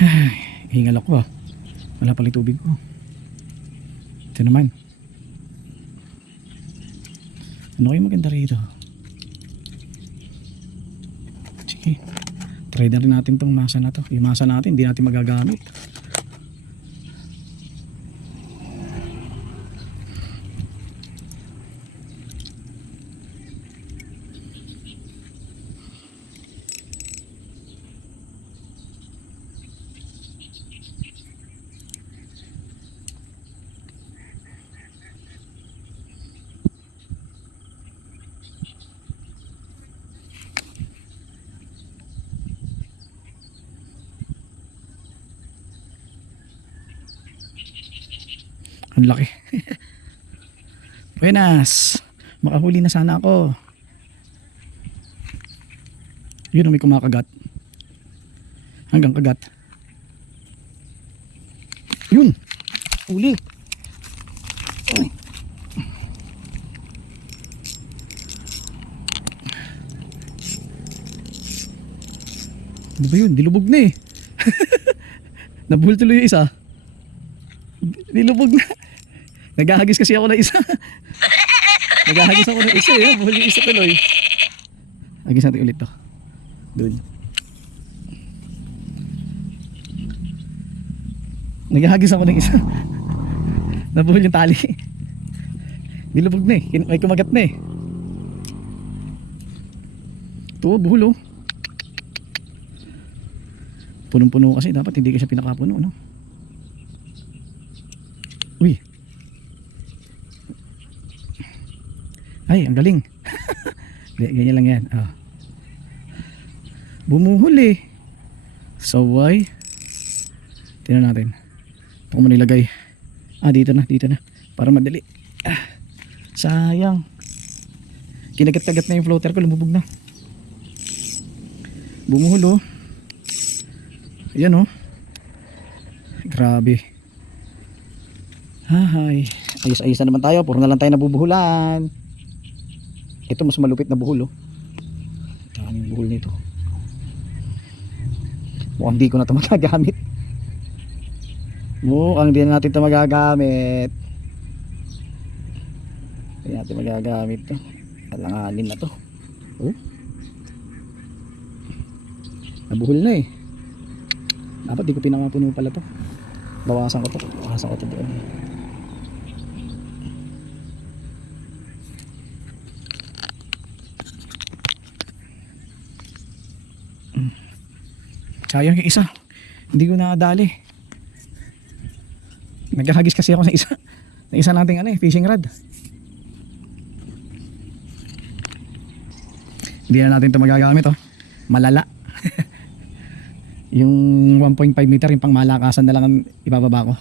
Ay, hingal ako ah. Wala pala tubig ko. Ito naman. Ano kayo maganda rito? Sige. Try na rin natin tong masa na to. Yung masa natin hindi natin magagamit. Ang laki. Buenas. Makahuli na sana ako. Yun, may kumakagat. Hanggang kagat. Yun. Uli. Uy. Ano ba yun? Dilubog na eh. Nabuhol tuloy yung isa. Dilubog na. Naghahagis kasi ako ng isa. Naghahagis ako ng isa eh. Buhol yung isa tuloy. Hagis natin ulit to. Doon. Naghahagis ako ng isa. Nabuhol yung tali. Dilubog na eh. May kumagat na eh. Ito, buhol oh. Punong-puno kasi. Dapat hindi kasi pinakapuno, no? Uy. Ay, ang galing. Ganyan lang yan. Ah. Bumuhol eh. Saway. Tingnan natin. Ito ko muna ilagay. Ah, dito na. Para madali. Ah, sayang. Kinagat-kagat na yung floater ko. Lumubog na. Bumuhol oh. Ayan oh. Grabe. Hahay. Ayos-ayos na naman tayo. Puro na lang tayo nabubuhulan. Ito mas malupit na buhol oh. daming buhol nito. Mukhang di ko na ito magagamit. Mukhang di na natin ito magagamit. Hindi natin magagamit ito. Alanganin na ito. Oh. Nabuhol na eh. Dapat di ko pinangapuno pala ito. Bawasan ko ito doon. Sayang yung isa. Hindi ko nakadali. Nagkahagis kasi ako sa isa. Sa isa nating fishing rod. Hindi na natin ito magagamit oh. Malala. Yung 1.5 meter yung pang malakasan na lang ang ibababa ko.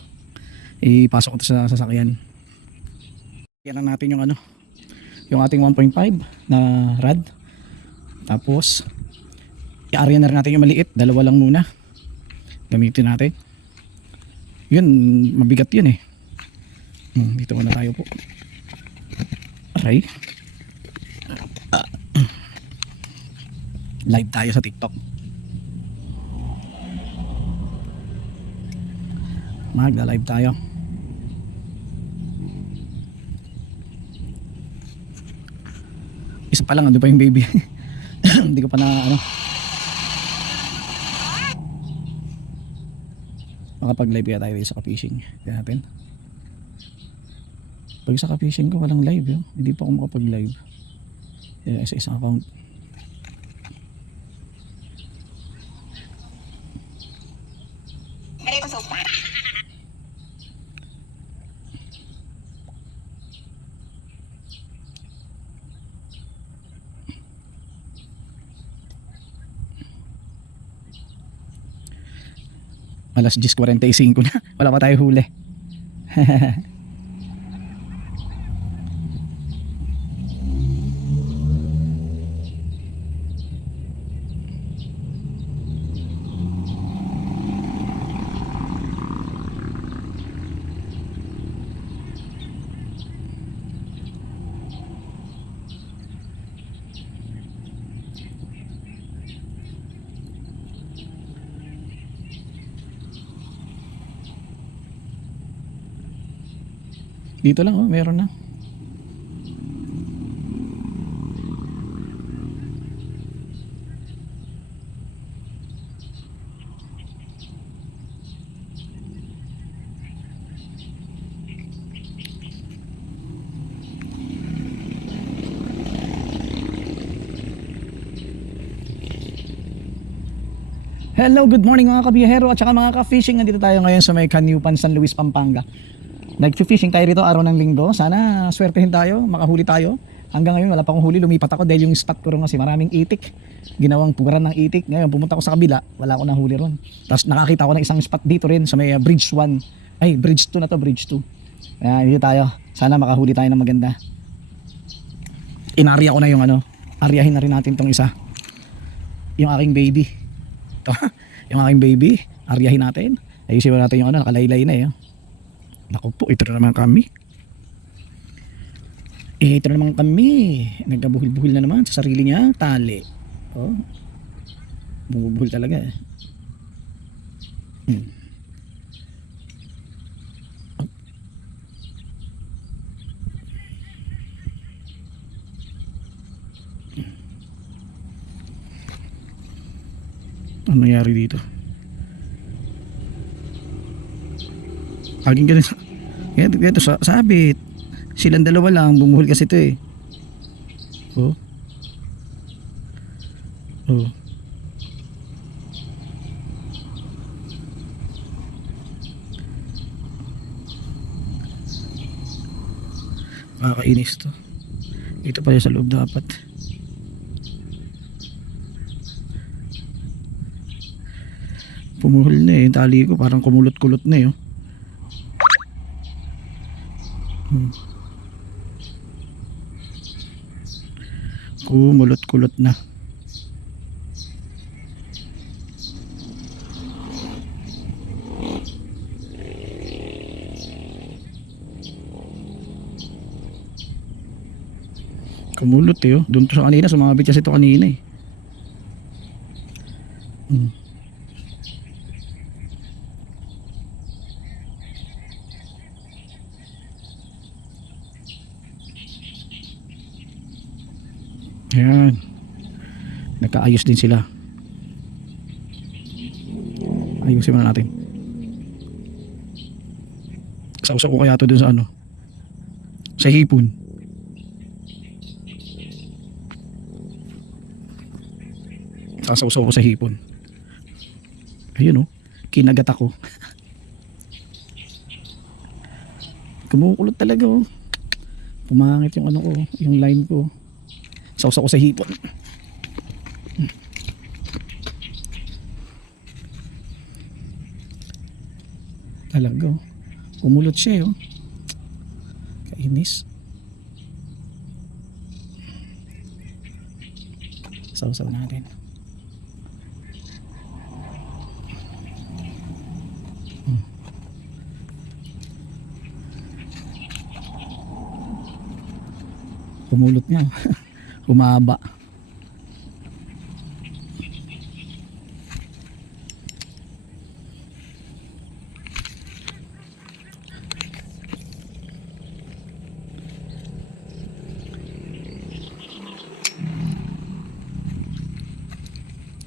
Ipasok ko ito sa sasakyan. Yan lang natin yung yung ating 1.5 na rod. Tapos i-area na rin natin yung maliit. Dalawa lang muna. Gamitin natin. Yun, mabigat yun eh. Dito muna tayo po. Aray. Live tayo sa TikTok. Magla-live tayo. Isa pa lang, ando pa yung baby. Hindi ko pa na makapag-live kaya tayo sa ka-fishing. Kaya natin. Pag sa ka-fishing ko walang live yun. Hindi pa ako makapag-live. Kaya sa isang account. Alas 10:45 na. Wala pa tayo huli. Dito lang meron na. Hello, good morning mga kabiyahero at saka mga ka-fishing. Nandito tayo ngayon sa may Kanyupan, San Luis, Pampanga. Nag-fishing tayo rito araw ng linggo. Sana swertehin tayo, makahuli tayo. Hanggang ngayon wala pa akong huli. Lumipat ako dahil yung spot ko ron kasi maraming itik. Ginawang pugaran ng itik. Ngayon pumunta ako sa kabila, wala akong nahuli ron. Tapos nakakita ko ng isang spot dito rin sa may Bridge 1. Ay, Bridge 2 na to, Bridge 2. Ayan, dito tayo. Sana makahuli tayo ng maganda. Inarya ko na yung aryahin na rin natin tong isa. Yung aking baby. Ito, yung aking baby. Aryahin natin. Ayusin natin yung nakalaylay na Naku po, ito na naman kami. Ito na naman kami. Nagkabuhil-buhil na naman sa sarili niya. Tali. Oh. Bumubuhil talaga Oh. Ano nangyari dito? Aging ganito. Ito sabit. Silang dalawa lang. Bumuhol kasi ito Oh. Oh. Makakainis to. Ito pala sa loob dapat. Pumuhol na tali ko parang kumulot-kulot na Kumulot-kulot na. Kumulot Doon to sa kanina, sumabit kasi ito kanina Mm. Ayan. Nagkaayos din sila. Ayusin muna natin. Sausaw ko kaya to dun sa ano, sa hipon. Sasawsaw ko sa hipon. Ayun oh, kinagat ako. Kumukulot talaga oh. Pumangit yung ano ko, yung lime ko. Sausaw ko sa hipon. Talaga oh. Kumulot siya oh. Kainis. Sausaw natin. Kumulot niya. Humaba.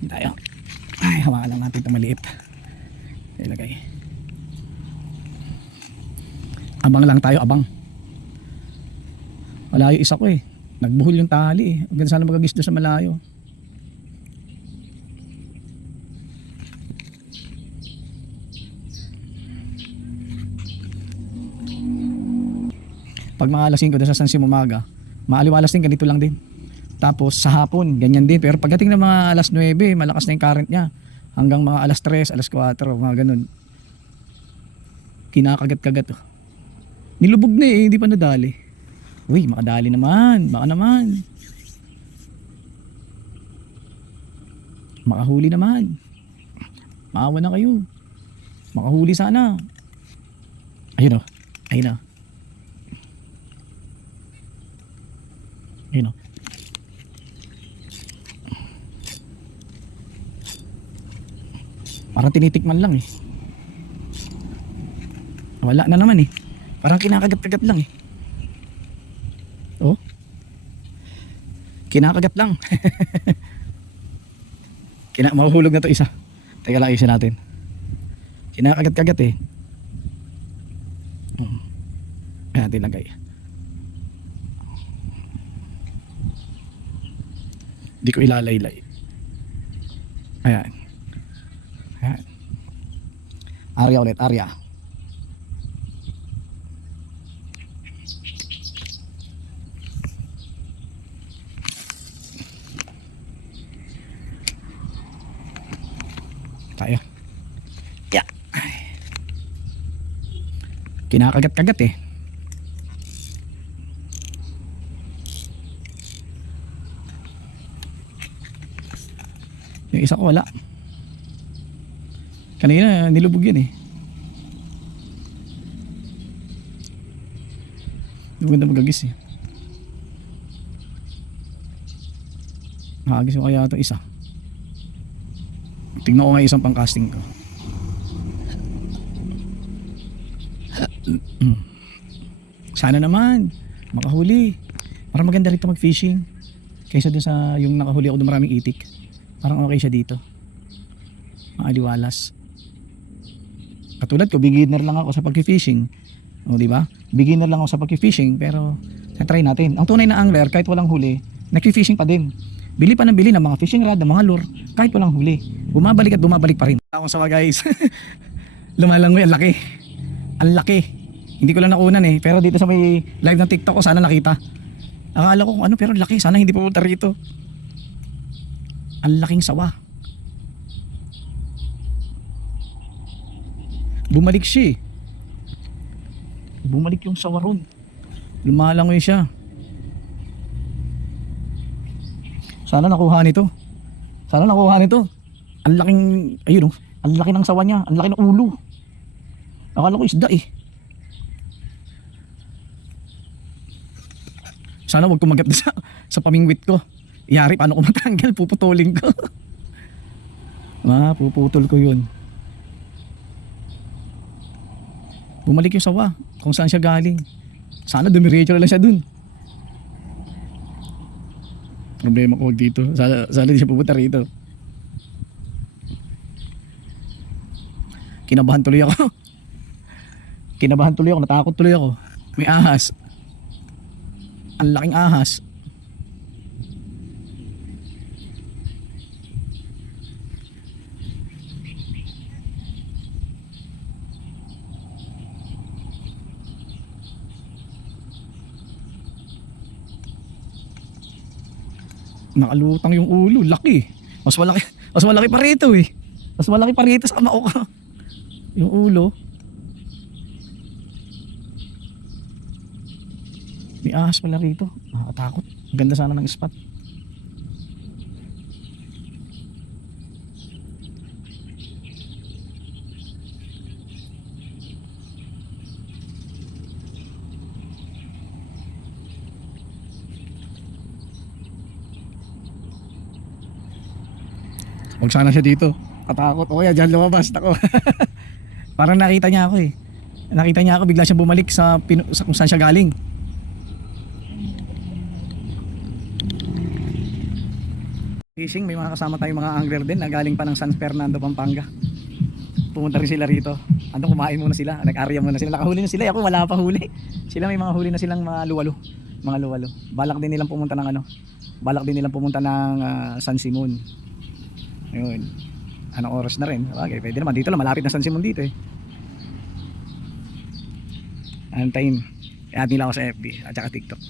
Tayo. Ay, hawakan lang natin itong maliit. Ilagay. Abang lang tayo, abang. Malayo isa ko eh. Nagbuhol yung tali eh. Huwag sana magagis doon sa malayo. Pag mga alas 5 doon sa San Simomaga, maaliwalas din, ganito lang din. Tapos sa hapon, ganyan din. Pero pagdating ng mga alas 9, malakas na yung current niya. Hanggang mga alas 3, alas 4, mga ganun. Kinakagat-kagat. Oh. Nilubog na eh, hindi pa nadali. Uy, makadali naman. Baka naman. Makahuli naman. Maawa na kayo. Makahuli sana. Ayun o. Ayun o. Ayun o. Parang tinitikman lang eh. Wala na naman eh. Parang kinakagat-kagat lang eh. Oh. Kinakagat lang. Mahuhulog na to isa. Teka lang, ayusin natin. Kinakagat-kagat eh. Ayan natin lagay. Hindi ko ilalaylay. Ayan. Ayan. Area ulit, area. Tayo. Yeah. Kinakagat-kagat eh. Yung isa ko wala. Kanina nilubog yun eh. Maganda magagis eh. Nakagis ko kaya ito isa. Tingnan ko nga isang pang casting ko. Sana naman makahuli. Parang maganda rito mag fishing kaysa dun sa yung nakahuli ako dun maraming itik. Parang okay siya dito. Maaliwalas. Katulad ko, beginner lang ako sa pag-fishing. O di ba? Beginner lang ako sa pag-fishing pero try natin. Ang tunay na angler kahit walang huli, nag-fishing pa din. Bili pa ng bili ng mga fishing rod, ng mga lure, kahit walang huli. Bumabalik at bumabalik pa rin. Akong sama guys. Lumalangoy, ang laki. Ang laki. Hindi ko lang nakunan eh. Pero dito sa may live ng TikTok ko, sana nakita. Akala ko kung ano, pero laki. Sana hindi pupunta rito. Ang laking sawa. Bumalik siya eh. Bumalik yung sawa ron. Lumalangoy siya. Sana nakuha nito. Sana nakuha nito. Ang laking, ayun oh, ang laki ng sawa niya, ang laki ng ulo. Akala ko isda eh. Sana wag kumagat sa pamingwit ko. Iyari, paano ko matanggal, puputulin ko. Mapuputol ko yun. Bumalik yung sawa kung saan siya galing. Sana dumiretso na lang siya dun. Problema ko dito. Sana di siya pupunta rito. Kinabahan tuloy ako. Natakot tuloy ako. May ahas. Ang laking ahas. Nakalutang yung ulo, laki. Mas malaki pa rito eh. Mas malaki pa rito sa kamao ko. Yung ulo. May ahas pala rito. Nakakatakot. Ang ganda sana ng spot. Huwag sana siya dito. Katakot. O kaya dyan lumabas ako. Parang nakita niya ako eh. Nakita niya ako, bigla siya bumalik sa kung saan siya galing. Fishing, may mga kasama tayong mga angler din na galing pa ng San Fernando, Pampanga. Pumunta rin sila rito. Andong kumain muna sila, nag-area muna sila. Nakahuli na sila, ako wala pa huli. Sila may mga huli na silang mga luwalo. Balak din nilang pumunta ng San Simon. Ayun. Anong oras na rin? Okay, pwede naman. Dito lang, malapit na San Simon dito eh. Antayin. I-add nila ako sa FB at saka TikTok.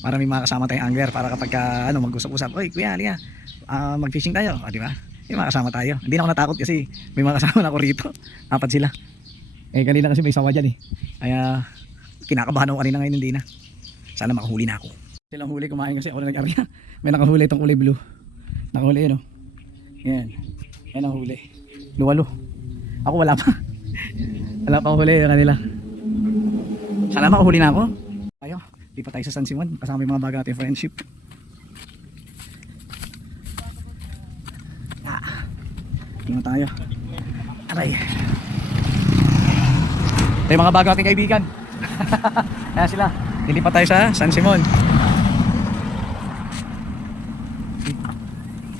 Para may mga kasama tayong angler. Para kapag mag-usap-usap. Oy, kuya, liya, mag-fishing tayo. Di ba? May mga kasama tayo. Hindi na ako natakot kasi may mga kasama na ako rito. 4 sila. Eh, kanina kasi may sawa dyan eh. Kaya, kinakabahan ako kanina, ngayon hindi na. Sana makahuli na ako. Silang huli, kumain kasi ako na nag-area. May nakahuli itong kulay blue. Nakahuli yun oh. Yan. Yan ang huli. Luwalo. Ako wala pa. Wala pa huli yung kanila. Sana makahuli na ako. Tayo. Di pa tayo sa San Simon. Kasama yung mga baga natin friendship. Tingnan tayo. Aray. Ito yung mga baga natin kaibigan. Ayan sila. Dilipat tayo sa San Simon.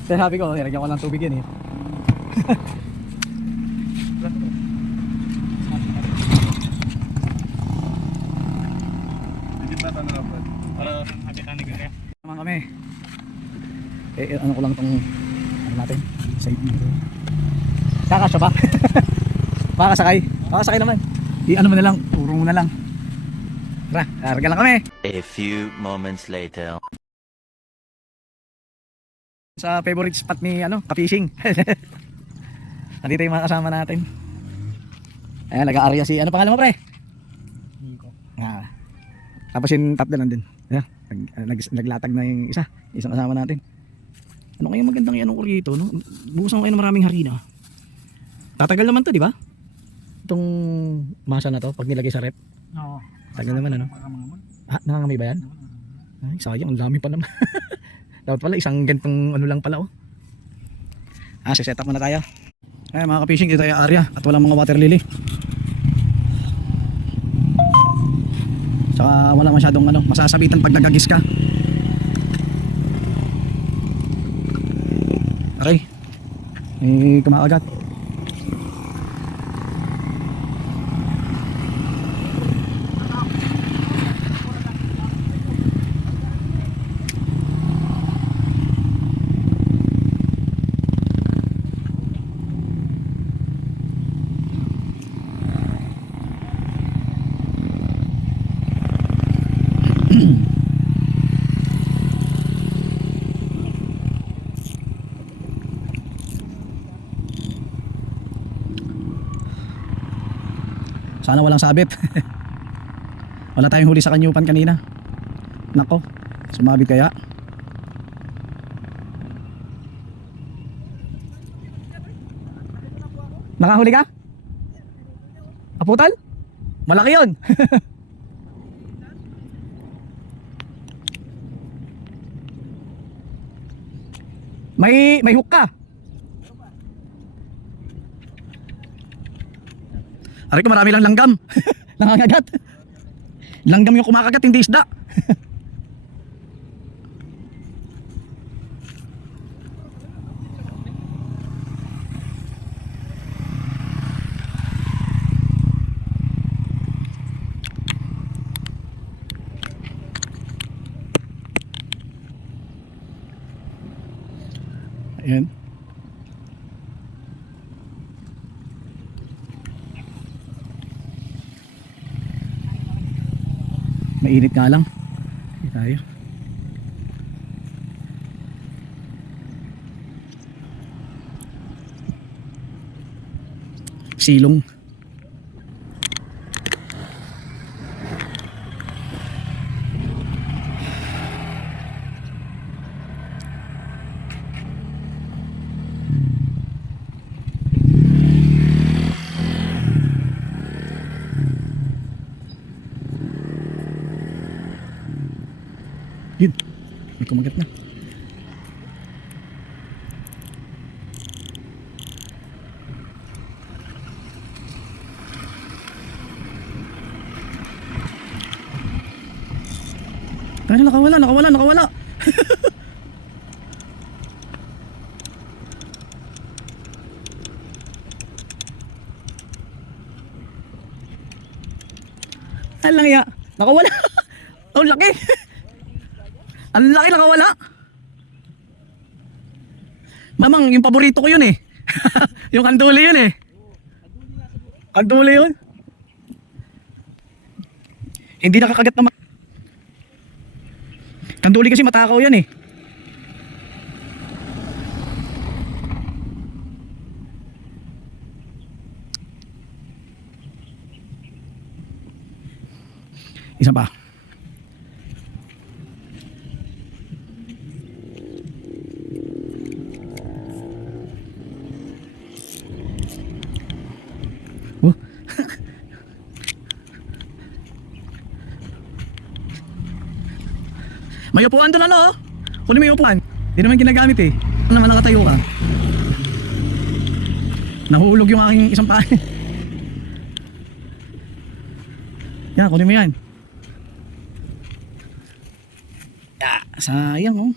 Sabi ko, nilagyan ko ng tubig yan eh. Naman kami. Ano ko lang itong natin. Side dito. Kakasya ba? Makakasakay. Makakasakay naman. Ano mo na lang, turo mo na lang. Tara, karga lang kami. A few moments later. Sa favorite spot ni ka-fishing. Nandito yung mga kasama natin. Ayan, nag-aarya si, ano pangalan mo pre? Nico. Tapos yung tatlo nandun. Ayan, naglatag na yung isang kasama natin. Ano kaya magandang yan ko rito, no? Bukusan ko kayo ng maraming harina. Tatagal naman to, di ba? Itong masa na to, pag nilagay sa rep. Oo. Tagal naman, ano? Nangangamay ba yan? Ay, sayang, ang dami pa naman. Dapat pala isang gantong lang pala oh. Set up muna tayo. Ay mga ka-fishing, dito tayo area at walang mga water lily. Saka wala masyadong masasabitan pag nagagis ka. Aray. May kumakagat. Sana walang sabit. Wala tayong huli sa kanyupan kanina. Nako, sumabit kaya. Nakahuli ka? Aputal? Malaki yun. May hook ka? Aray ko, marami lang langgam. Nangangagat. Langgam yung kumakagat, hindi isda. Ayan. Mainit nga lang. Hindi tayo. Silong. Yun, may kumagat na. Ay, nakawala. Ang lang ya, nakawala. Ang laki. Ang laki, nakawala. Mamang, yung paborito ko yun eh. Yung kanduli yun eh. Kanduli yun. Hindi nakakagat naman. Kanduli kasi matakaw yan eh. Isa pa. Oh. May upuan doon ano? Kunin mo yung upuan. Hindi naman ginagamit eh. Ano naman nakatayo ka? Nahulog yung aking isang paa. Yan, kunin mo yan. Sayang oh.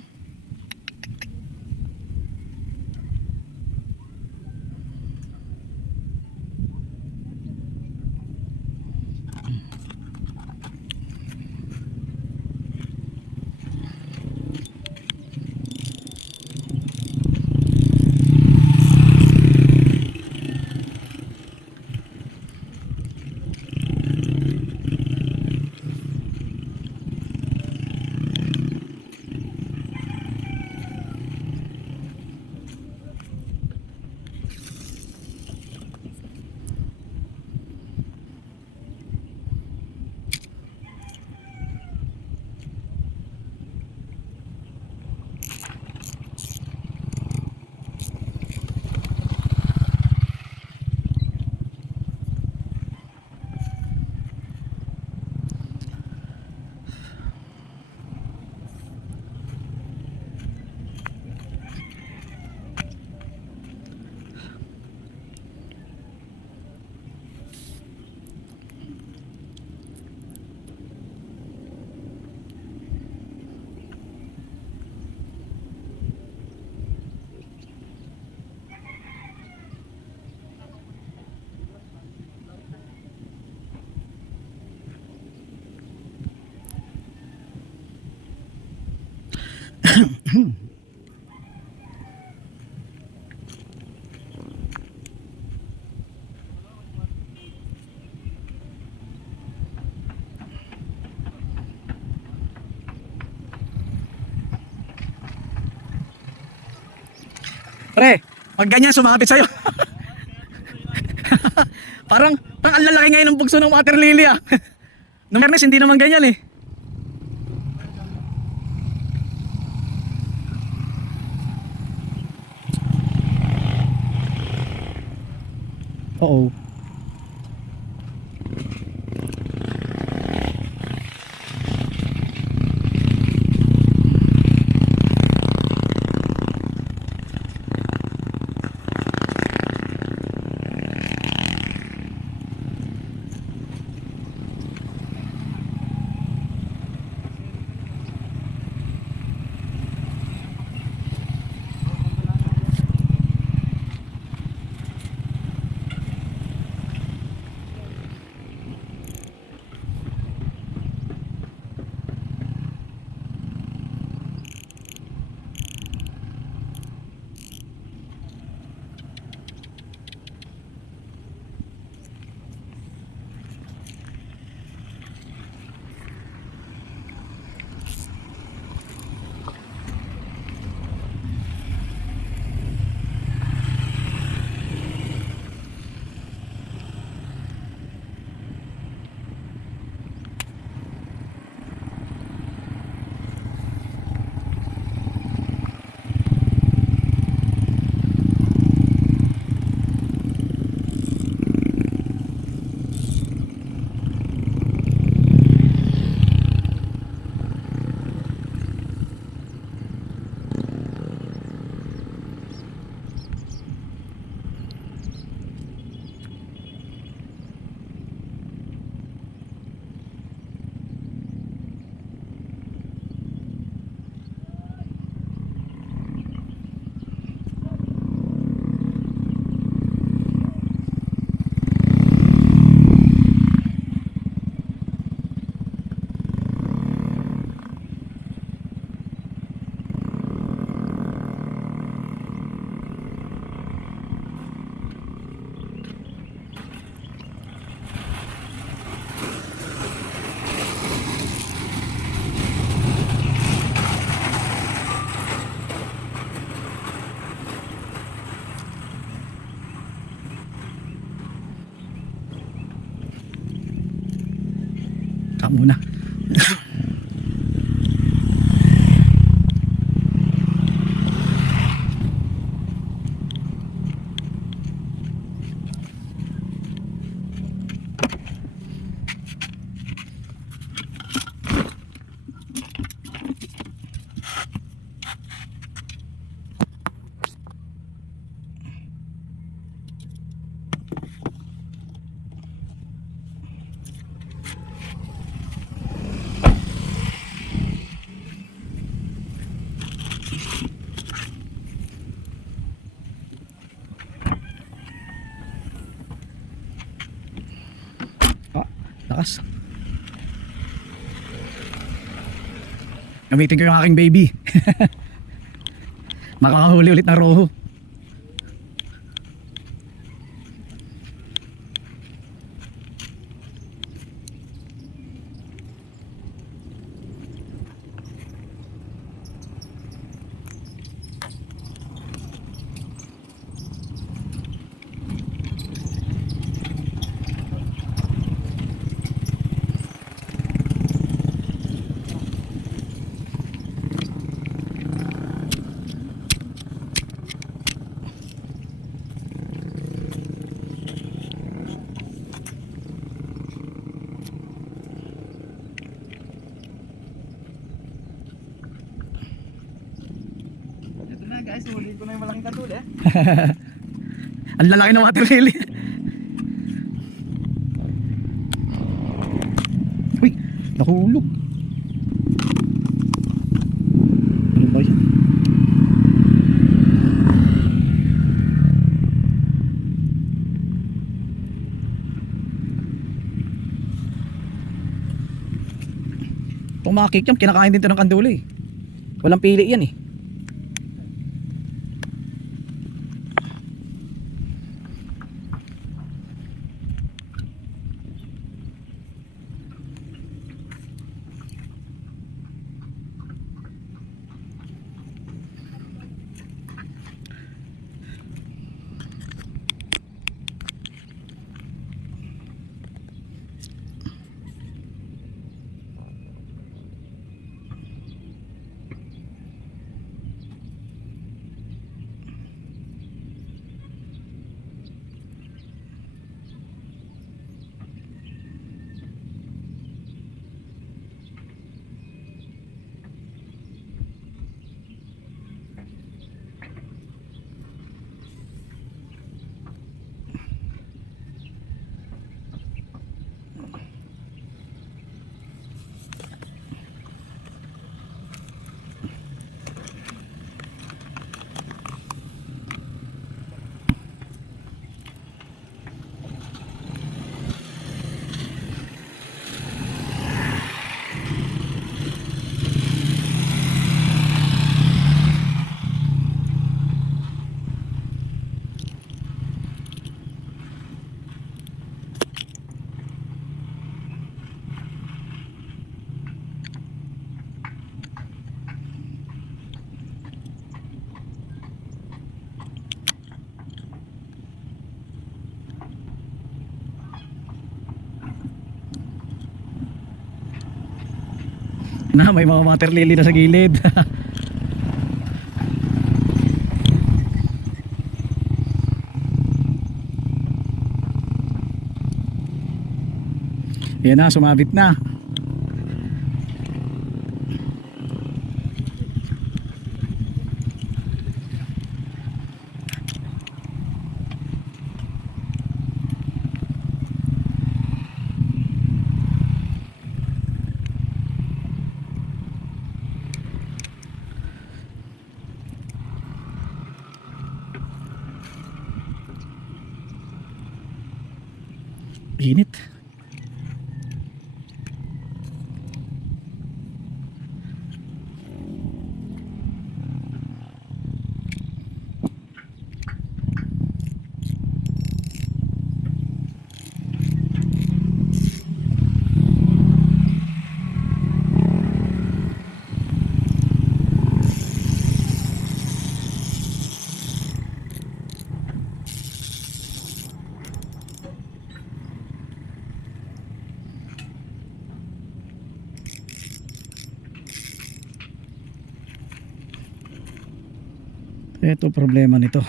Pre, pag ganyan sumapit sa'yo. parang ang lalaki ngayon ng bugso ng water lily ah. Nung Ernest, hindi naman ganyan eh. Oo. Stop muna. Lakas. Gamitin ko yung aking baby. Makakahuli ulit ng roho. Guys, huli ko na yung malaking katul eh. Ang lalaki ng water lily. Uy, nahulog. Ano ba yan? Itong mga kikiam, kinakain din ito ng kandula eh. Walang pili yan eh. Na may mga water lily na sa gilid. Yan na, sumabit na. Init. Ito problema nito.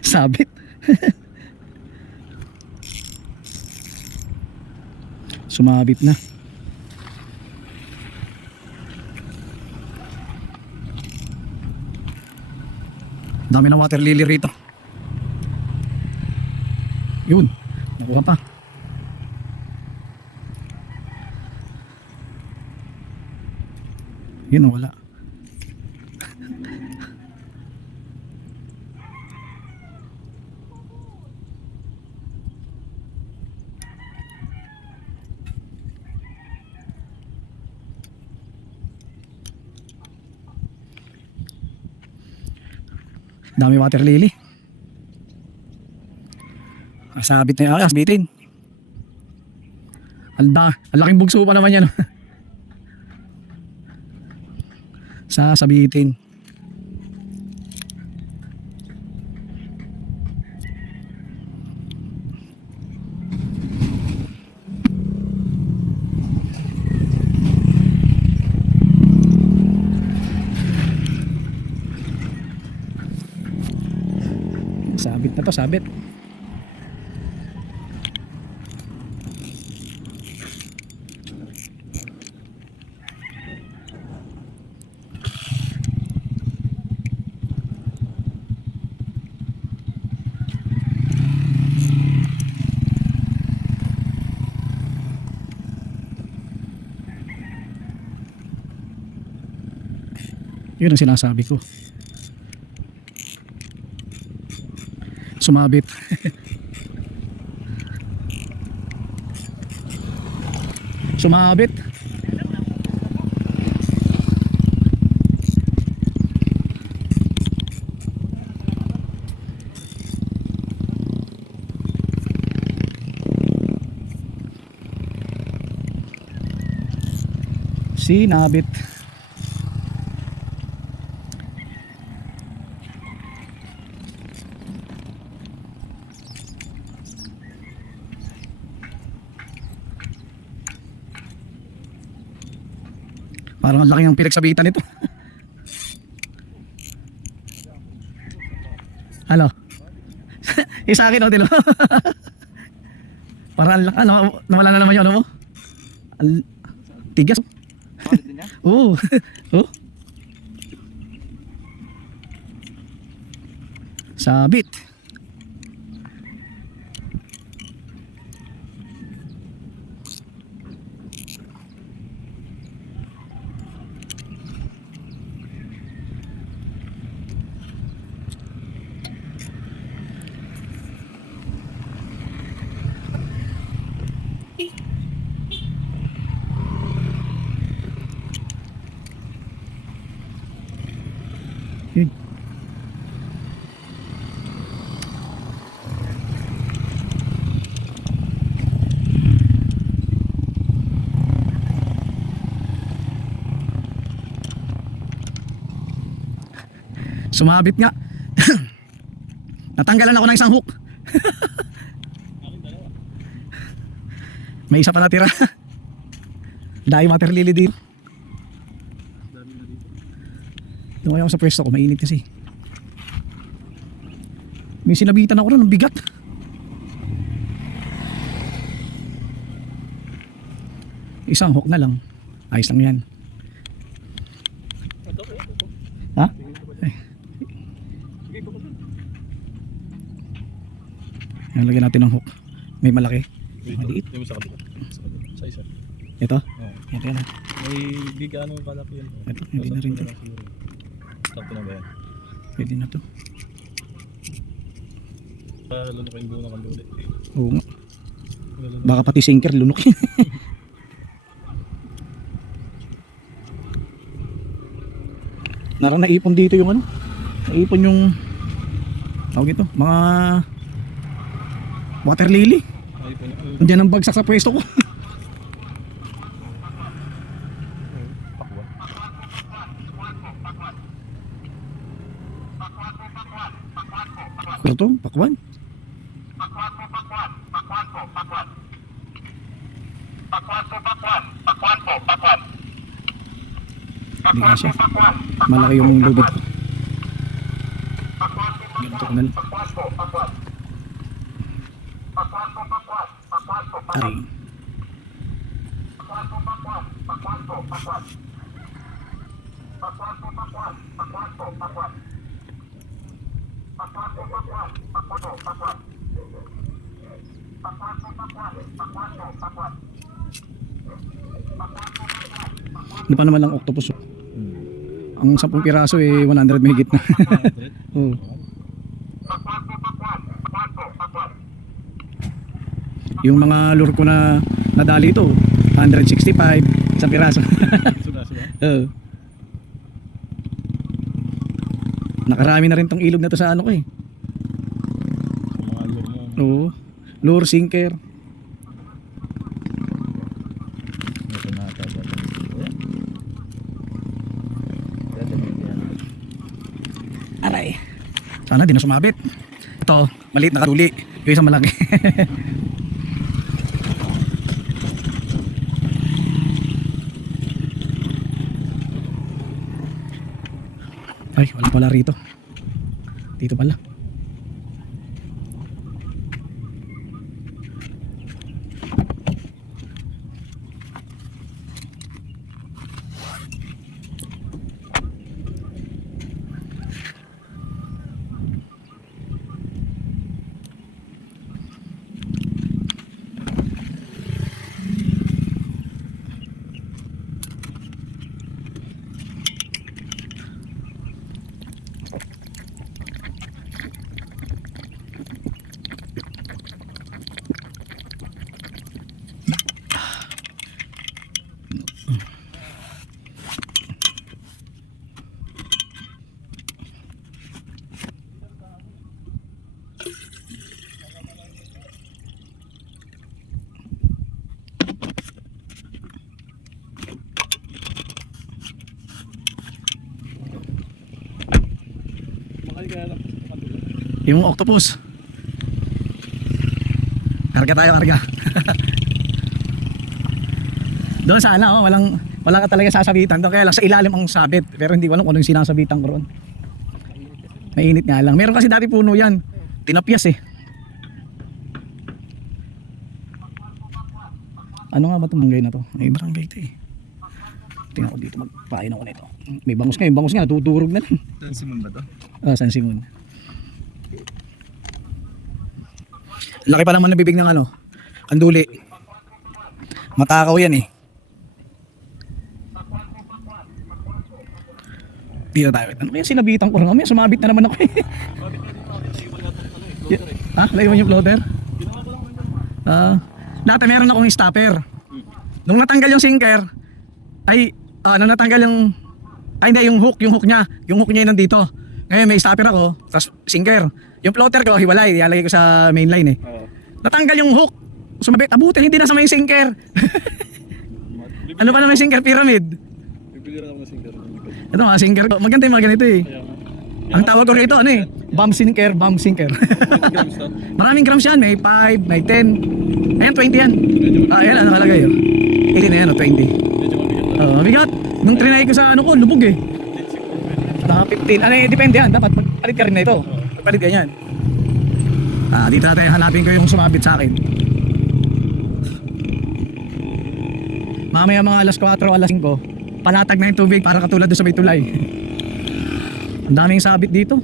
Sabit. Sumabit na. Dami ng water lily rito. Yun, nakuha pa. Yun, wala. Dami water lily. Sabit na yung sabitin. Ang laking bugso pa naman yan. Sasabitin. Sabit na to, sabit. Yun ang sinasabi ko. Sumabit. Sumabit. Sinabit. Parang ang laki ng pinagsabitan nito. Ano? Isa akin o, tilo. Parang ang laki. Nawala na naman yun, ano mo? Tigas. Oo. Oh. Sabit. Yun. Sumabit nga. Natanggalan ako ng isang hook. May isa pa natira. Dahil water lily dito. Lumayo ako sa pwesto ko, mainit kasi. May sinabitan ako rin, ang bigat. Isang hook na lang. Ayos lang yan. Ha? Ay. Yan, lagyan natin ng hook. May malaki. Maliit. Yung sa kabila. Sa isa. Ito? Oo. Ito yan. May di ka anong kalaki yan. Ito, hindi na rin to. Sakto na ba yan? Pwede na to. Lunukin buo na kami ulit. Oo nga. Baka pati sinker lunukin. Narang naipon dito yung ano. Naipon yung tawag ito, mga water lily. Ay po na. Andiyan ang bagsak sa pwesto ko. Pakwa. Ano to? Pakwan? Hindi nga siya. Malaki yung lubid ko. Ganito ko na lang. Aray. Ano pa naman lang octopus? Ang 10 piraso eh 100 mahigit na. Oo. Yung mga lure ko na nadali ito, 165 sa piraso. Suga. Oo. Nakarami na rin tong ilog na to sa ano ko eh. Mga lure mo. Oo. Lure, sinker. Ito na ata. Aray. Sana di na sumabit. Ito, maliit na katuli. Yung isang malaki. Ay, wala pala rito. Dito pala. Yung octopus. Karga tayo, karga. Doon sana, wala ka talaga sasabitan. Doon kaya lang sa ilalim ang sabit. Pero hindi ko alam kung anong sinasabitan ko roon. Mainit nga lang. Meron kasi dati puno yan. Tinapyas eh. Ano nga ba itong barangay na to? May barangay ito eh. Tingnan ko dito, magpain ako nito. May bangus nga, yung bangus nga natuturog na lang. San Simon ba to? Ah, San Simon. Laki pa naman ng bibig ng ano, anduli. Matakaw yan eh. Dito tayo. Ano kaya sinabitan ko rin? May sumabit na naman ako eh. Ha? Naiwan yung floater? Dati meron akong stopper. Nung natanggal yung sinker, nung natanggal yung, hindi, yung hook niya yung nandito. Ngayon may stopper ako, tapos sinker. Yung floater ko, hiwalay, ilalagay ko sa main line eh. Natanggal yung hook, sumabit, abutin, hindi na sa may sinker. Ano pa na may sinker? Pyramid. Bibili rin ako ng sinker. Ito mga sinker ko, maganda yung mga ganito eh. Ang tawag ko rito, ano eh, bomb sinker. Grams to? Maraming grams yan, may 5, may 10. Ayan, 20 yan. Ayan, ano nakalagay oh. 18 na yan, 20. Medyo mabigat na. Mabigat. Nung trinay ko sa ano ko, lubog eh. Naka 15. Ano eh, depende yan. Dapat magpalit ka rin na ito. Magpalit ka yan. Dito natin hanapin ko yung sumabit sa akin. Mamaya mga alas 4 o alas 5, palatag na yung tubig para katulad doon sa may tulay. Ang daming sabit dito.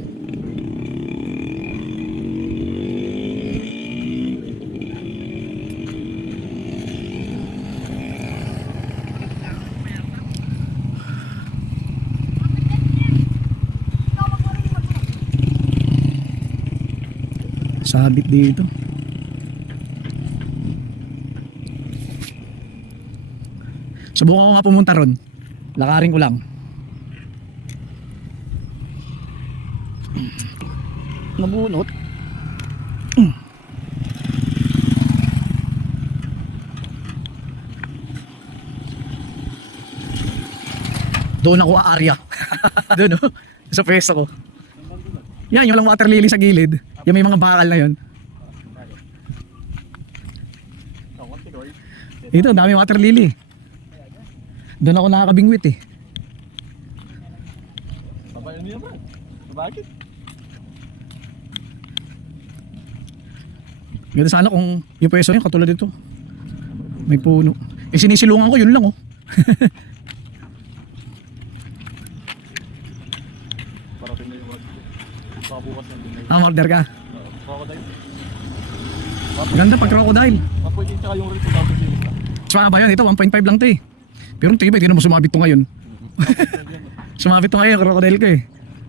Sabit dito. Subukan ko nga pumunta ron. Lakarin ko lang. Nabunot. Doon ako aarya. Doon oh. Sa pwesto ko. Yan, yung walang water lily sa gilid. Yung may mga bakal na yun. Ito, dami water lily. Doon ako nakakabingwit eh. Ano yan ba? Bakit? Ganda sana kung yung pwesto yun katulad dito. May puno. Eh sinisilungan ko, yun lang oh. Parating na yung wag. Baka bukas na din. Order ka. Crocodile. Ganda pag crocodile. Pwede tsaka yung rito dapat yung isa. Saka ba yan? Ito 1.5 lang to eh. Pero tibay, tinan mo sumabit to ngayon. Sumabit to ngayon, crocodile ko eh.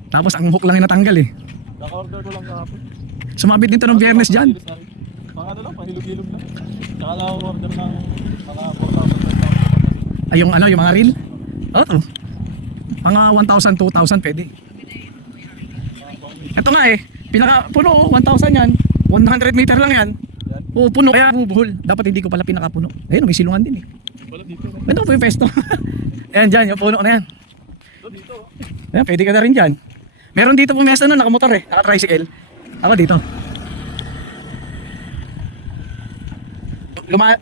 Tapos ang hook lang yung natanggal eh. Naka-order ko lang kahapon. Sumabit din to ng biyernes dyan. Pang ano lang, pahilog-hilog lang. Tsaka lang ako order ng mga 4,000. Ay yung ano, yung mga reel. Oo to. Mga 1,000, 2,000 pwede. Ito nga eh. Pinaka puno oh, 1,000 yan. 100 meter lang yan. Oo, puno. Kaya bubuhol. Dapat hindi ko pala pinakapuno. Ayun, may silungan din eh. Wala dito. Ganda po yung pesto. Ayan dyan, yung puno na yan. Ito dito. Ayan, pwede ka na rin dyan. Meron dito pumesta nun, nakamotor eh. Naka-tricycle. Ako dito.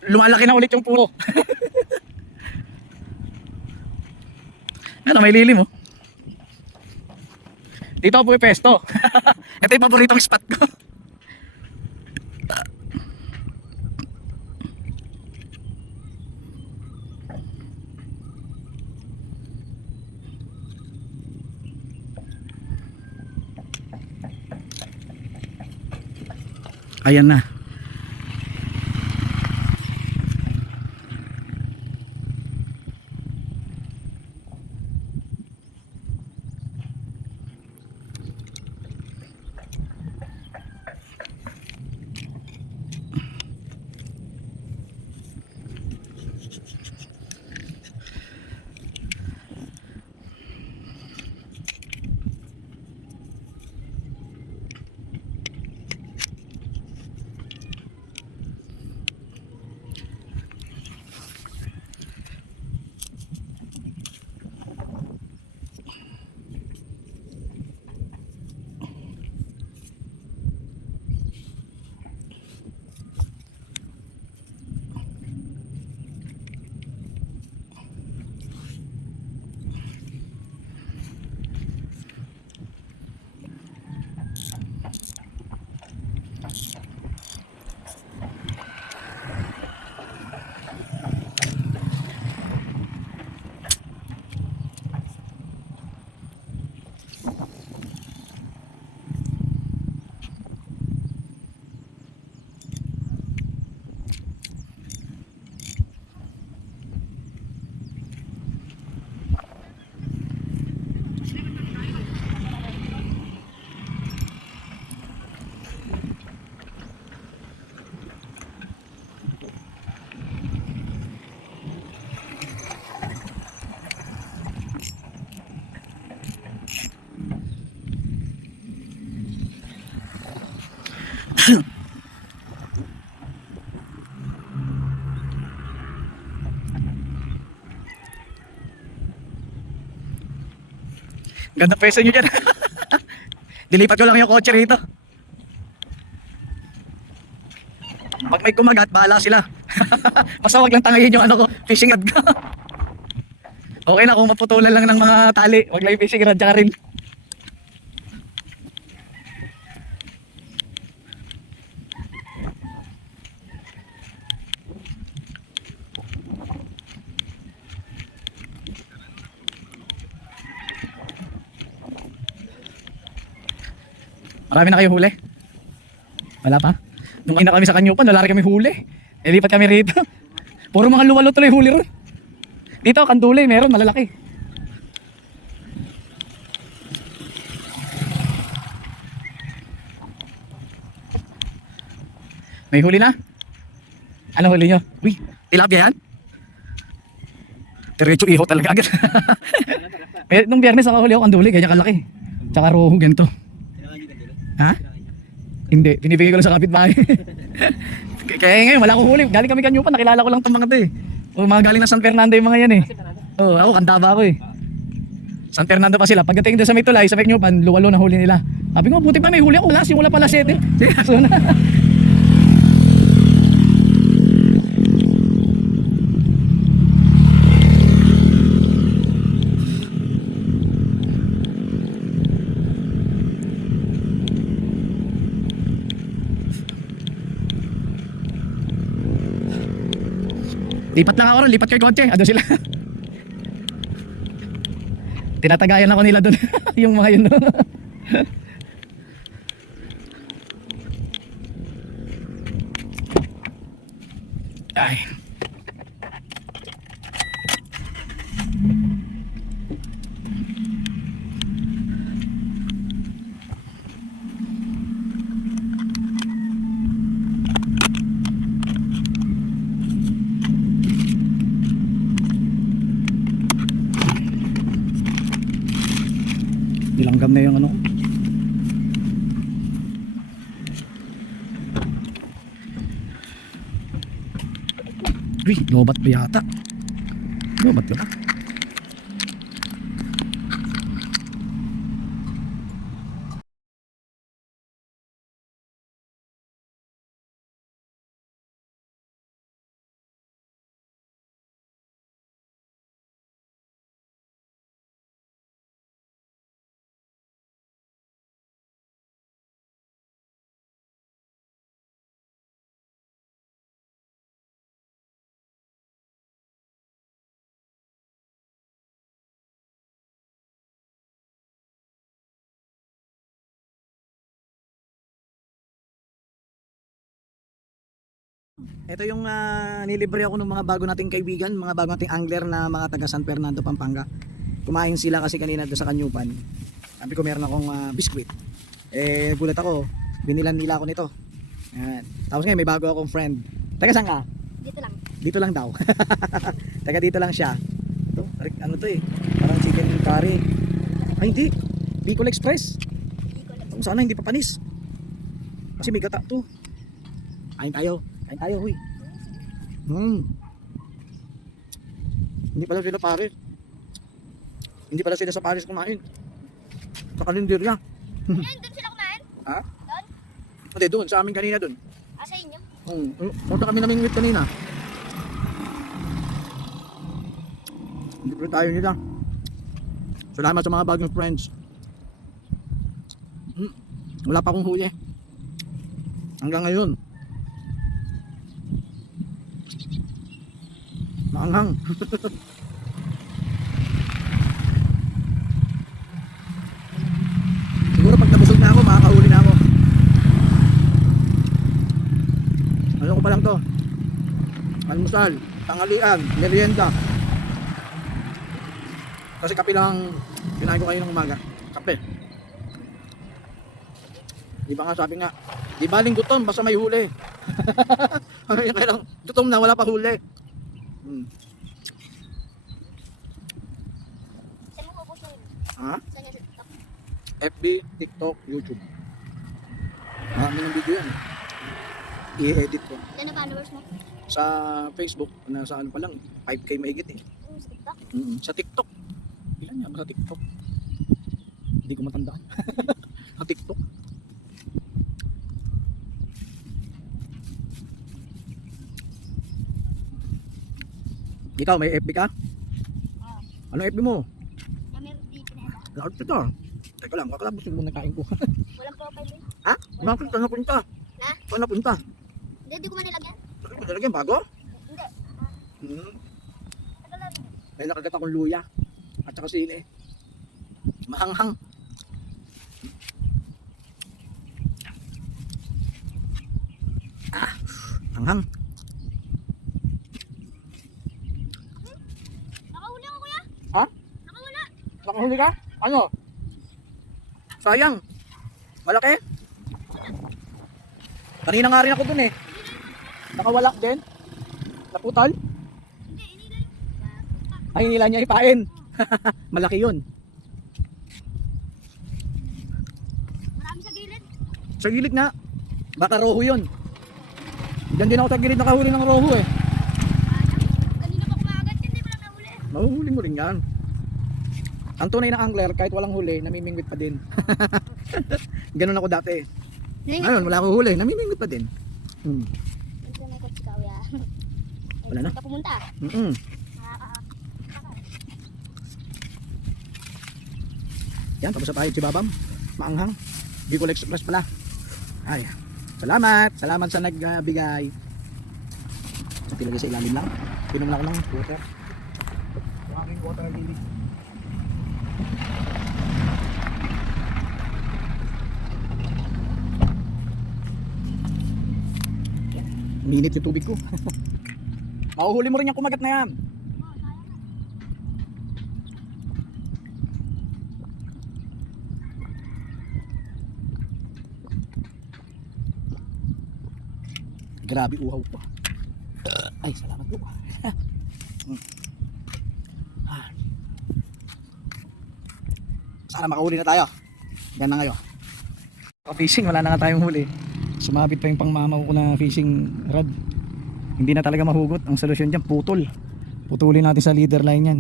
Lumalaki na ulit yung puno. Ano, may lilim oh. Dito po yung pesto. Ito yung paboritong spot ko. Ayan na. Ganda pwesto nyo dyan. Dilipat ko lang yung kotse rito. Pag may kumagat, bahala sila. Basta wag lang tangayin yung ano ko, fishing rod ko. Okay na kung maputulan lang ng mga tali, wag lang yung fishing rod tsaka rin. Marami na kayong huli? Wala pa? Nung ina kami sa Kanyupan, wala rin kami huli. Lipat kami rito. Puro mga luwalo tuloy huli ron. Dito, kandulay, meron, malalaki. May huli na? Ano huli nyo? Uy, tilapia yan? Diretso iho talaga agad. Nung biyernes ako huli ako kandulay, ganyan kalaki. Tsaka roho, ganito. Ha? Hindi, pinibigay ko lang sa kapitbahay. Kaya ngayon, wala akong huli. Galing kami Kanyupan, nakilala ko lang itong mga ito eh. O, mga galing na San Fernando yung mga yan eh. Oo, ako, Kandaba ako eh. San Fernando pa sila. Pagdating doon sa may tulay, sa Kanyupan, luwalo na huli nila. Sabi ko, buti pa may huli ako. Wala, simula pala 7. So na. Lipat lang ako ron, lipat ko yung kotse. Ando sila. Tinatagayan ako nila doon. Yung mga yun. Ay. Nilanggam na yung ano. Uy, lobat pa yata. Lobat ka ba? Ito yung nilibre ako ng mga bago nating kaibigan, mga bago nating angler na mga taga San Fernando, Pampanga. Kumain sila kasi kanina doon sa Kanyupan. Sabi ko meron akong biskwit. Eh nagulat ako, binilan nila ako nito. Ayan. Tapos ngayon may bago akong friend. Taga saan ka? Dito lang. Dito lang daw. Taga dito lang siya. Ito, ano to eh? Parang chicken curry. Ay hindi. Bicol Express. Kung sana hindi pa panis. Kasi may gata to. Kain tayo. Kain tayo, huy. Hindi pala sila Paris. Hindi pala sila sa Paris kumain. Sa kalenderya. Ayun, doon sila kumain? Ha? Doon? Hindi, doon. Sa amin kanina doon. Ah, sa inyo? Punta kami naming meet kanina. Hindi pa tayo nila. Salamat sa mga bagong friends. Wala pa akong huli. Hanggang ngayon. Maanghang. Siguro pag nabusog na ako, makakahuli na ako. Ano ko pa lang to? Almusal, tanghalian, merienda. Kasi kape lang kinain ko kayo ng umaga. Kape. Di ba nga sabi nga, di baling gutom basta may huli. Kaya lang gutom na wala pa huli. Saan mo ubos yung Ha? saan yung TikTok? FB, TikTok, YouTube. Marami ng video yan. I-edit ko. Saan ang followers mo? Sa Facebook, nasa ano pa lang, 5K maigit eh. Sa TikTok? Sa TikTok. Ilan yan ba sa TikTok? Hindi ko matandaan. Sa TikTok. Ikaw, may FB ka? Oo. Ano FB mo? Kami di pineda. Lahat ito. Teka lang, kakalabusin mo na kain ko. Walang profile din. Ha? Bakit saan napunta? Ha? Saan napunta? Hindi ko man nilagyan. Bakit mo nalagyan bago? Hindi. Tagal na rin. May nakagat akong luya. At saka sili. Mahanghang. Hanghang. Nakahuli ako kuya. Ha? Nakawala. Nakahuli ka? Ano? Sayang. Malaki? Kanina nga rin ako dun eh. Nakawalak din. Naputol? Hindi, inila yung... Ay, nila niya ipain. Malaki yun. Marami sa gilid. Sa gilid nga. Baka roho yun. Diyan din ako sa gilid nakahuli ng roho eh. Kanina pa kumagat, hindi ko lang nahuli. Mahuhuli mo rin yan. Ang tunay na angler, kahit walang huli, namimingwit pa din. Ganun ako dati. Ngayon, wala akong huli, namimingwit pa din. Ito may kotse ka, kuya. Wala na? Saan ka pumunta? Yan, tapos na tayo si Babam. Maanghang. Bicol Express pala. Ay, salamat. Salamat sa nagbigay. Sa tilagay sa ilalim lang. Pinom na ako ng water. Yung aking water lily. Minit yung tubig ko. Mahuhuli mo rin yung kumagat na yan. Grabe uhaw to. Ay, salamat po. Sana makahuli na tayo. Yan na ngayon. Fishing, wala na nga tayong huli. Sumabit pa yung pangmamaw ko na fishing rod. Hindi na talaga mahugot. Ang solusyon dyan, putol. Putulin natin sa leader line yan.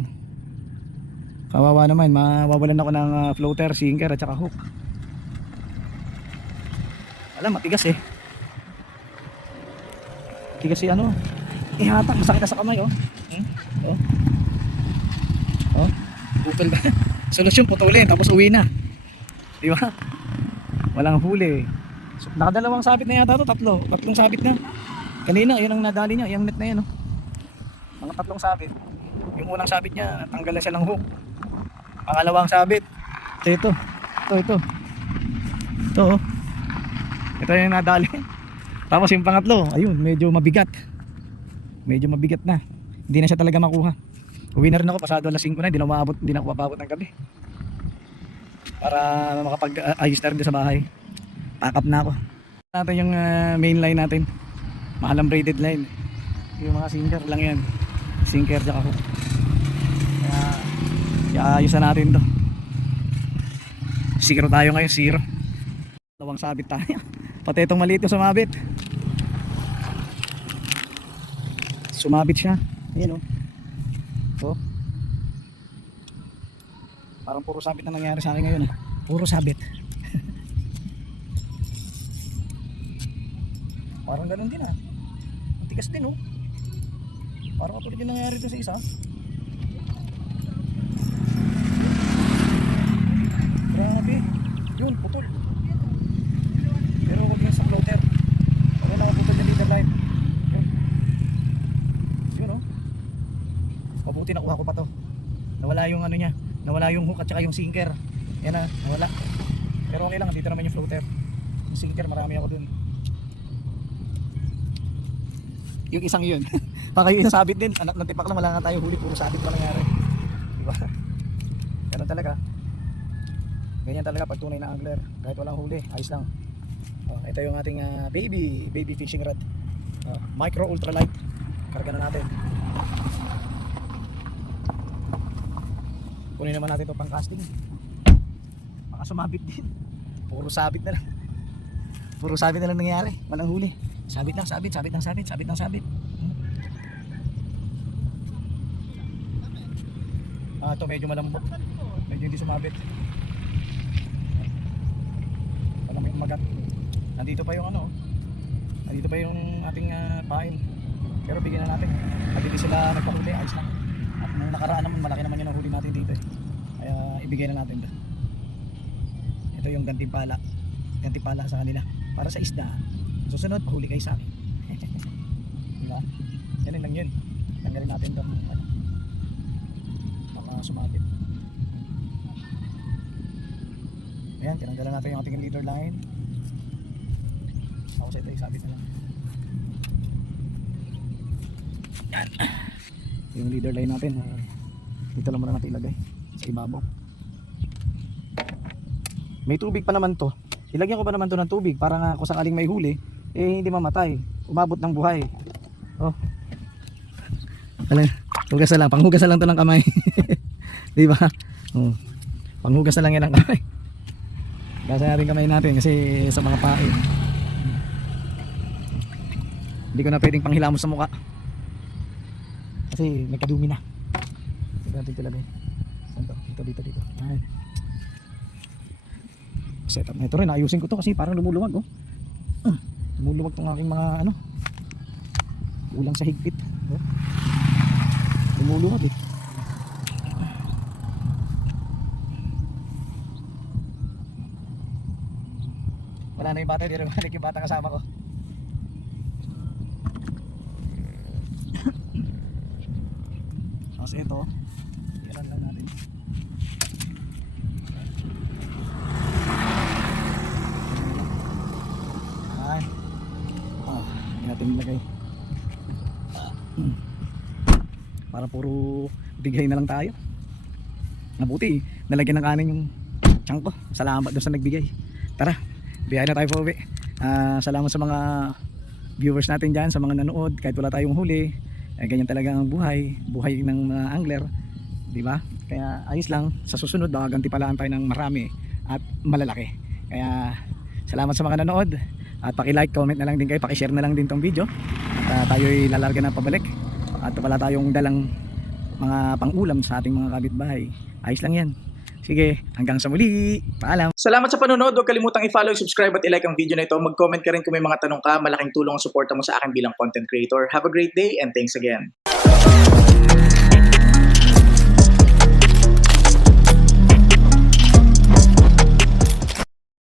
Kawawa naman, mawawalan ako ng floater, sinker at saka hook. Alam, matigas eh. Matigas si ano. Ihatak, masakit na sa kamay oh. Oh. Oh. Putol ba? Solusyon, putulin, tapos uwi na. Di ba? Walang huli. So, nakadalawang sabit na yata to, tatlong sabit na. Kanina, yun ang nadali niya, yung net na yan oh. Mga tatlong sabit. Yung unang sabit niya, natanggal na siya ng hook. Pangalawang sabit. Ito. Ito oh. Ito yung nadali. Tapos yung pangatlo, ayun, medyo mabigat. Medyo mabigat na. Hindi na siya talaga makuha. Uwi na rin ako, pasado alas 5 na, hindi na ako mapabot ng gabi. Para makapag-ayos na rin sa bahay. Pack up na ako. Natin yung main line natin. Mahalang braided line. Yung mga sinker lang yan. Sinker tsaka hook. Kaya ayos na natin to. Zero tayo ngayon, zero. Dalawang sabit tayo. Pati itong maliit yung sumabit. Sumabit siya. Ayan o. Oh. Parang puro sabit na nangyari sa akin ngayon. Puro sabit. Parang ganun din ah. Ang tigas din oh. Parang katulad yung nangyari dito sa isa. Grabe. Yun, putol. Pero huwag yung sa floater. Wala na putol yung leader line. Yun oh. Mabuti nakuha ko pa to. Nawala yung ano niya. Nawala yung hook at saka yung sinker. Yan na, nawala. Pero okay lang, dito naman yung floater. Yung sinker, marami ako dun. Yung isang yun. Baka yung isang sabit din. Anak ng tipak lang, wala nga tayo huli. Puro sabit pa nangyari. Diba? Ganun talaga. Ganyan talaga pag tunay na angler. Kahit walang huli, ayos lang. Oh, ito yung ating baby fishing rod. Micro ultralight. Karga na natin. Kunin naman natin ito pang casting. Baka sumabit din. Puro sabit na lang. Puro sabit na lang nangyari. Walang huli. Sabit lang, sabit lang, sabit lang, sabit. Ito medyo malambot. Medyo hindi sumabit. Wala may umagat. Nandito pa yung ano. Nandito pa yung ating pain. Pero bigyan na natin. At hindi sila nagpahuli, ayos lang. At nung nakaraan naman, malaki naman yung huli natin dito. Kaya ibigay na natin. Ito yung gantimpala. Gantimpala sa kanila. Para sa isda. Susunod, pahuli kayo sa akin. Diba? Yan lang yun. Tanggalin natin itong mga sumabit. Ayan, tinanggalan natin yung ating leader line. Ako sa ito, isabit na lang. Yan. Yung leader line natin, dito lang muna natin ilagay sa ibabaw. May tubig pa naman to. Ilagyan ko pa naman to ng tubig para nga kung sakaling may huli, hindi mamatay. Umabot ng buhay. Oh. Hugas na lang. Panghugas na lang to ng kamay. Di ba? Oh. Panghugas na lang yan ng kamay. Gasa natin kamay natin kasi sa mga pain. Hindi ko na pwedeng panghilamos sa mukha. Kasi nagkadumi na. Dito natin ilagay. Saan to? Dito. Ayan. Setup na ito rin. Ayusin ko to kasi parang lumuluwag oh. Lumuluwag tong aking mga ano. Ulang sa higpit. Oh. Lumuluwag eh. Wala na yung bata. Di rin balik yung bata kasama ko. Tapos ito, ilan lang natin. Ay. Hindi natin nilagay. Para puro bigay na lang tayo. Mabuti, nalagyan ng kanin yung tiyan ko. Salamat doon sa nagbigay. Tara, biyahe na tayo po uwi. Salamat sa mga viewers natin dyan, sa mga nanood, kahit wala tayong huli. Ganyan talaga ang buhay ng mga angler, di ba? Kaya ayos lang, sa susunod baka gantipalaan tayo ng marami at malalaki. Kaya salamat sa mga nanood at paki-like, comment na lang din kayo, paki-share na lang din tong video. At tayo'y lalarga na pabalik. At wala tayong dalang mga pang-ulam sa ating mga kapitbahay. Ayos lang yan. Sige, hanggang sa muli. Paalam. Salamat sa panonood. Huwag kalimutang i-follow, subscribe at i-like ang video na ito. Mag-comment ka rin kung may mga tanong ka. Malaking tulong ang suporta mo sa akin bilang content creator. Have a great day and thanks again.